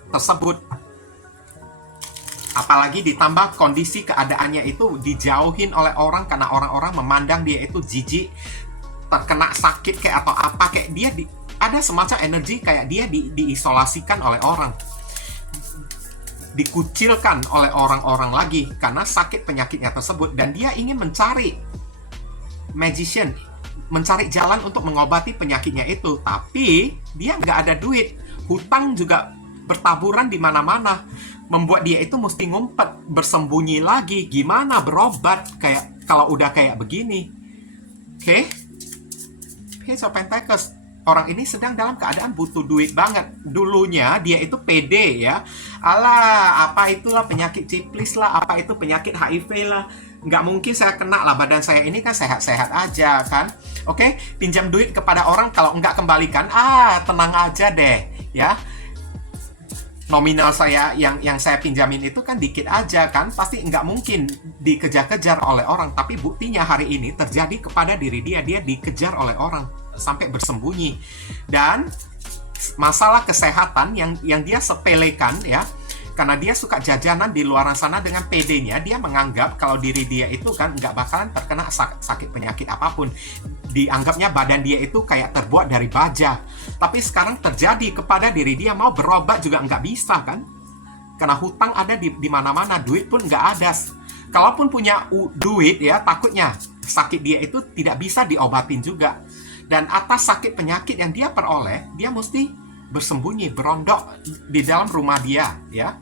tersebut. Apalagi ditambah kondisi keadaannya itu dijauhin oleh orang karena orang-orang memandang dia itu jijik, terkena sakit kayak atau apa, kayak dia ada semacam energi kayak dia diisolasikan oleh orang, dikucilkan oleh orang-orang lagi karena sakit penyakitnya tersebut. Dan dia ingin mencari magician, mencari jalan untuk mengobati penyakitnya itu, tapi dia nggak ada duit. Hutang juga bertaburan di mana-mana, membuat dia itu mesti ngumpet, bersembunyi lagi. Gimana berobat kayak kalau udah kayak begini? Oke? Page of Pentacles. orang ini sedang dalam keadaan butuh duit banget. Dulunya dia itu pede ya. Alah, apa itulah penyakit ciplis lah, apa itu penyakit HIV lah. Nggak mungkin saya kena lah, badan saya ini kan sehat-sehat aja kan. Oke, pinjam duit kepada orang, kalau nggak kembalikan, tenang aja deh ya. Nominal saya yang saya pinjamin itu kan dikit aja kan, pasti nggak mungkin dikejar-kejar oleh orang. Tapi buktinya hari ini terjadi kepada diri dia dikejar oleh orang sampai bersembunyi. Dan masalah kesehatan yang dia sepelekan ya, karena dia suka jajanan di luar sana dengan PD-nya, dia menganggap kalau diri dia itu kan nggak bakalan terkena sakit penyakit apapun. Dianggapnya badan dia itu kayak terbuat dari baja. Tapi sekarang terjadi kepada diri dia, mau berobat juga nggak bisa kan? Karena hutang ada di mana-mana, duit pun nggak ada. Kalaupun punya duit ya, takutnya sakit dia itu tidak bisa diobatin juga. Dan atas sakit penyakit yang dia peroleh, dia mesti bersembunyi, berondok di dalam rumah dia ya.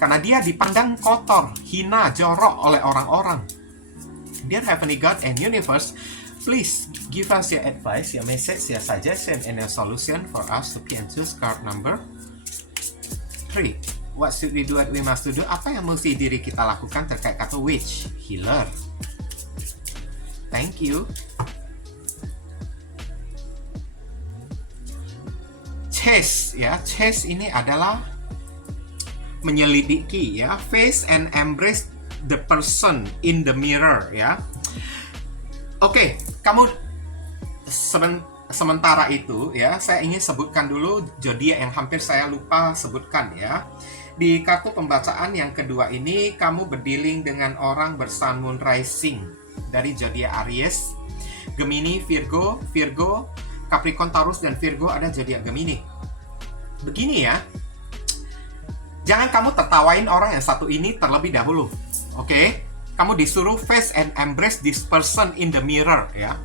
Karena dia dipandang kotor, hina, jorok oleh orang-orang. Dear Heavenly God and Universe, please give us your advice, your message, your suggestion, and your solution for us to pick and choose card number 3. What should we do, what we must do? Apa yang mesti diri kita lakukan terkait kata witch, healer? Thank you. Chase ya, chase ini adalah menyelidiki ya, face and embrace the person in the mirror ya. Oke, kamu sementara itu ya, saya ingin sebutkan dulu zodiak yang hampir saya lupa sebutkan ya. Di kartu pembacaan yang kedua ini, kamu berdealing dengan orang bersun moon rising dari zodiak Aries, Gemini, Virgo, Capricorn, Taurus, dan Virgo ada zodiak Gemini. Begini ya, jangan kamu tertawain orang yang satu ini terlebih dahulu. Oke? Kamu disuruh face and embrace this person in the mirror ya.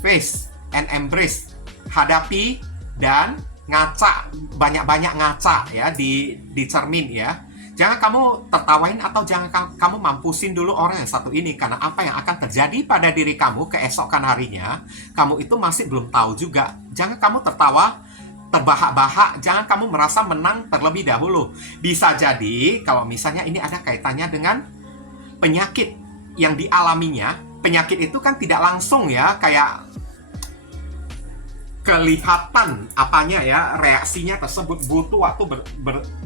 Face and embrace, hadapi dan ngaca, banyak-banyak ngaca ya di cermin ya. Jangan kamu tertawain atau jangan kamu mampusin dulu orang yang satu ini, karena apa yang akan terjadi pada diri kamu keesokan harinya, kamu itu masih belum tahu juga. Jangan kamu tertawa terbahak-bahak, jangan kamu merasa menang terlebih dahulu. Bisa jadi kalau misalnya ini ada kaitannya dengan penyakit yang dialaminya. Penyakit itu kan tidak langsung ya, kayak kelihatan apanya ya, reaksinya tersebut butuh waktu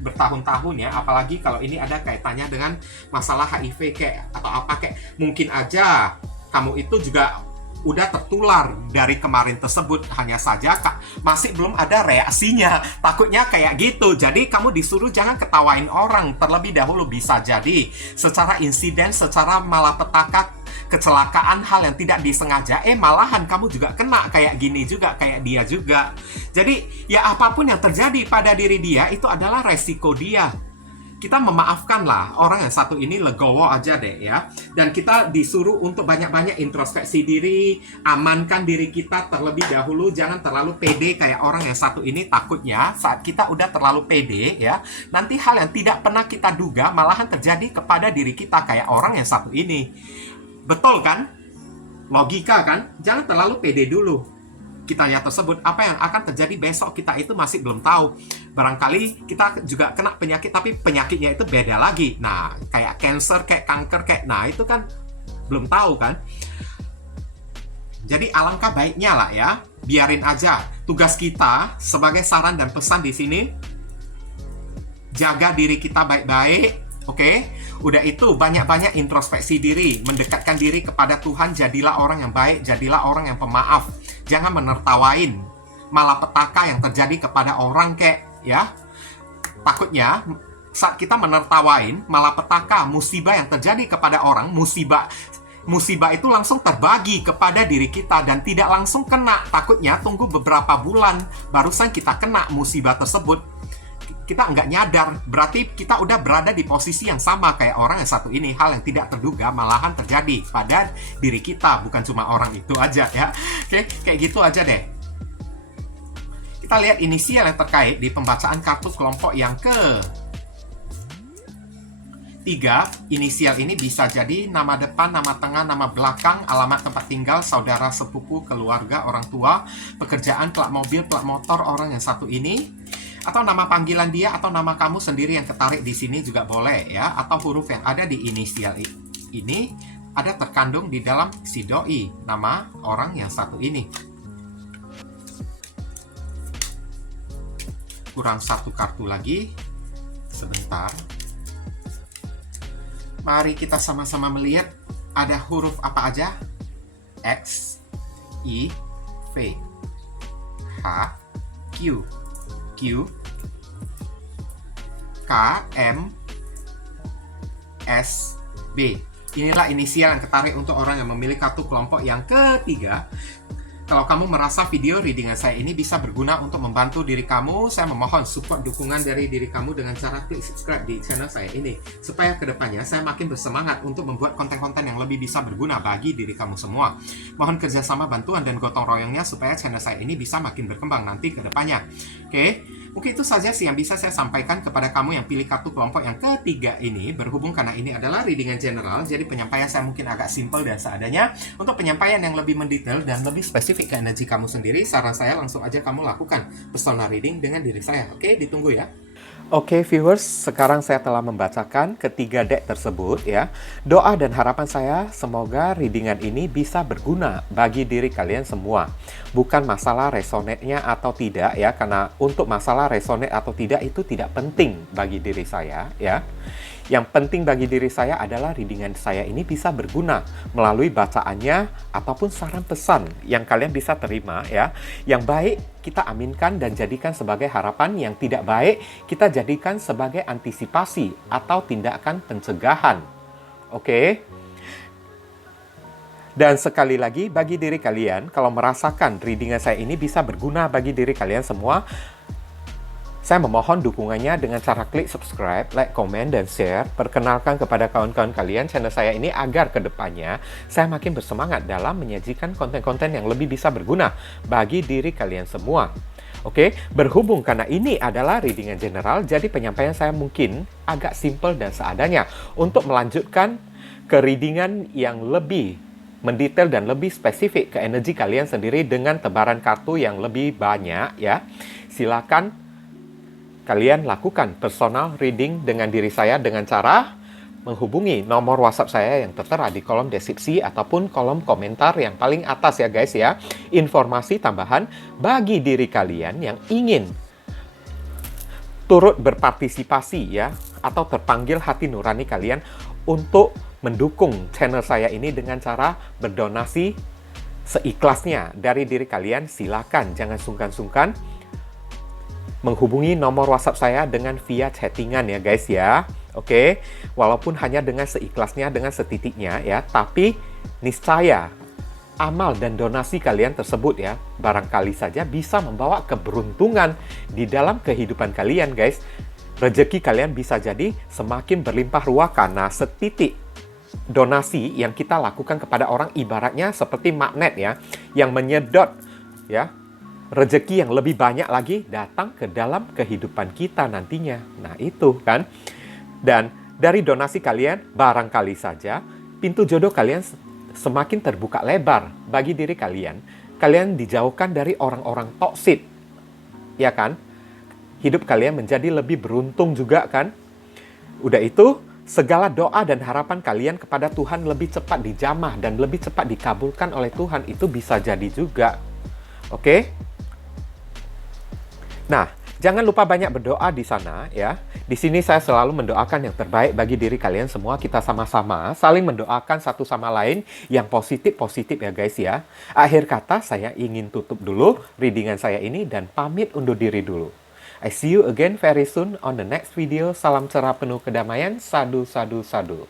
bertahun-tahun ya. Apalagi kalau ini ada kaitannya dengan masalah HIV kayak atau apa, kayak mungkin aja kamu itu juga udah tertular dari kemarin tersebut, hanya saja masih belum ada reaksinya. Takutnya kayak gitu. Jadi kamu disuruh jangan ketawain orang terlebih dahulu. Bisa jadi secara insiden, secara malapetaka, kecelakaan, hal yang tidak disengaja, malahan kamu juga kena kayak gini juga, kayak dia juga. Jadi ya apapun yang terjadi pada diri dia itu adalah resiko dia. Kita memaafkanlah orang yang satu ini, legowo aja deh ya. Dan kita disuruh untuk banyak-banyak introspeksi diri, amankan diri kita terlebih dahulu. Jangan terlalu pede kayak orang yang satu ini. Takutnya saat kita udah terlalu pede ya, nanti hal yang tidak pernah kita duga malahan terjadi kepada diri kita kayak orang yang satu ini. Betul kan? Logika kan? Jangan terlalu pede dulu. Kitanya tersebut, apa yang akan terjadi besok kita itu masih belum tahu. Barangkali kita juga kena penyakit, tapi penyakitnya itu beda lagi. Nah, kayak cancer, kayak kanker, kayak nah itu kan belum tahu kan. Jadi alangkah baiknya lah ya, biarin aja. Tugas kita sebagai saran dan pesan di sini, jaga diri kita baik-baik. Oke, udah itu banyak-banyak introspeksi diri, mendekatkan diri kepada Tuhan, jadilah orang yang baik, jadilah orang yang pemaaf. Jangan menertawain malapetaka yang terjadi kepada orang kayak ya. Takutnya saat kita menertawain malapetaka, musibah yang terjadi kepada orang, musibah itu langsung terbagi kepada diri kita dan tidak langsung kena. Takutnya tunggu beberapa bulan barusan kita kena musibah tersebut. Kita nggak nyadar, berarti kita udah berada di posisi yang sama kayak orang yang satu ini. Hal yang tidak terduga malahan terjadi pada diri kita, bukan cuma orang itu aja ya. Oke, kayak gitu aja deh. Kita lihat inisial yang terkait di pembacaan kartu kelompok yang 3 inisial ini bisa jadi nama depan, nama tengah, nama belakang, alamat tempat tinggal, saudara, sepupu, keluarga, orang tua, pekerjaan, plat mobil, plat motor orang yang satu ini, atau nama panggilan dia, atau nama kamu sendiri yang ketarik di sini juga boleh ya, atau huruf yang ada di inisial ini ada terkandung di dalam si doi, nama orang yang satu ini. Kurang satu kartu lagi, sebentar. Mari kita sama-sama melihat ada huruf apa aja. X, I, V, H, Q, Q, K, M, S, B. Inilah inisial yang ketarik untuk orang yang memilih kartu kelompok yang ketiga. Kalau kamu merasa video readingan saya ini bisa berguna untuk membantu diri kamu, saya memohon support dukungan dari diri kamu dengan cara klik subscribe di channel saya ini. Supaya kedepannya saya makin bersemangat untuk membuat konten-konten yang lebih bisa berguna bagi diri kamu semua. Mohon kerjasama, bantuan, dan gotong royongnya supaya channel saya ini bisa makin berkembang nanti kedepannya. Oke? Mungkin itu saja sih yang bisa saya sampaikan kepada kamu yang pilih kartu kelompok yang ketiga ini. Berhubung karena ini adalah readingan general, jadi penyampaian saya mungkin agak simpel dan seadanya. Untuk penyampaian yang lebih mendetail dan lebih spesifik ke energi kamu sendiri, saran saya langsung aja kamu lakukan personal reading dengan diri saya. Oke, ditunggu ya. Oke viewers, sekarang saya telah membacakan ketiga deck tersebut ya. Doa dan harapan saya semoga readingan ini bisa berguna bagi diri kalian semua. Bukan masalah resonate-nya atau tidak ya, karena untuk masalah resonate atau tidak itu tidak penting bagi diri saya ya. Yang penting bagi diri saya adalah readingan saya ini bisa berguna melalui bacaannya ataupun saran pesan yang kalian bisa terima ya. Yang baik kita aminkan dan jadikan sebagai harapan, yang tidak baik kita jadikan sebagai antisipasi atau tindakan pencegahan. Oke? Dan sekali lagi bagi diri kalian, kalau merasakan readingan saya ini bisa berguna bagi diri kalian semua, saya memohon dukungannya dengan cara klik subscribe, like, komen, dan share. Perkenalkan kepada kawan-kawan kalian channel saya ini agar kedepannya saya makin bersemangat dalam menyajikan konten-konten yang lebih bisa berguna bagi diri kalian semua. Oke, berhubung karena ini adalah readingan general, jadi penyampaian saya mungkin agak simple dan seadanya. Untuk melanjutkan ke readingan yang lebih mendetail dan lebih spesifik ke energi kalian sendiri dengan tebaran kartu yang lebih banyak ya, silakan kalian lakukan personal reading dengan diri saya dengan cara menghubungi nomor WhatsApp saya yang tertera di kolom deskripsi ataupun kolom komentar yang paling atas ya guys ya. Informasi tambahan bagi diri kalian yang ingin turut berpartisipasi ya, atau terpanggil hati nurani kalian untuk mendukung channel saya ini dengan cara berdonasi seikhlasnya dari diri kalian. Silakan, jangan sungkan-sungkan menghubungi nomor WhatsApp saya dengan via chattingan ya guys ya. Oke, walaupun hanya dengan seikhlasnya, dengan setitiknya ya, tapi niscaya amal dan donasi kalian tersebut ya, barangkali saja bisa membawa keberuntungan di dalam kehidupan kalian guys. Rezeki kalian bisa jadi semakin berlimpah ruah karena setitik donasi yang kita lakukan kepada orang ibaratnya seperti magnet ya, yang menyedot ya, rezeki yang lebih banyak lagi datang ke dalam kehidupan kita nantinya. Nah itu kan. Dan dari donasi kalian, barangkali saja pintu jodoh kalian semakin terbuka lebar bagi diri kalian. Kalian dijauhkan dari orang-orang toksik. Ya kan? Hidup kalian menjadi lebih beruntung juga kan? Udah itu, segala doa dan harapan kalian kepada Tuhan lebih cepat dijamah dan lebih cepat dikabulkan oleh Tuhan. Itu bisa jadi juga. Oke? Nah, jangan lupa banyak berdoa di sana ya. Di sini saya selalu mendoakan yang terbaik bagi diri kalian semua. Kita sama-sama saling mendoakan satu sama lain yang positif-positif ya guys ya. Akhir kata saya ingin tutup dulu readingan saya ini dan pamit undur diri dulu. I see you again very soon on the next video. Salam cerah penuh kedamaian. Sadu, sadu, sadu.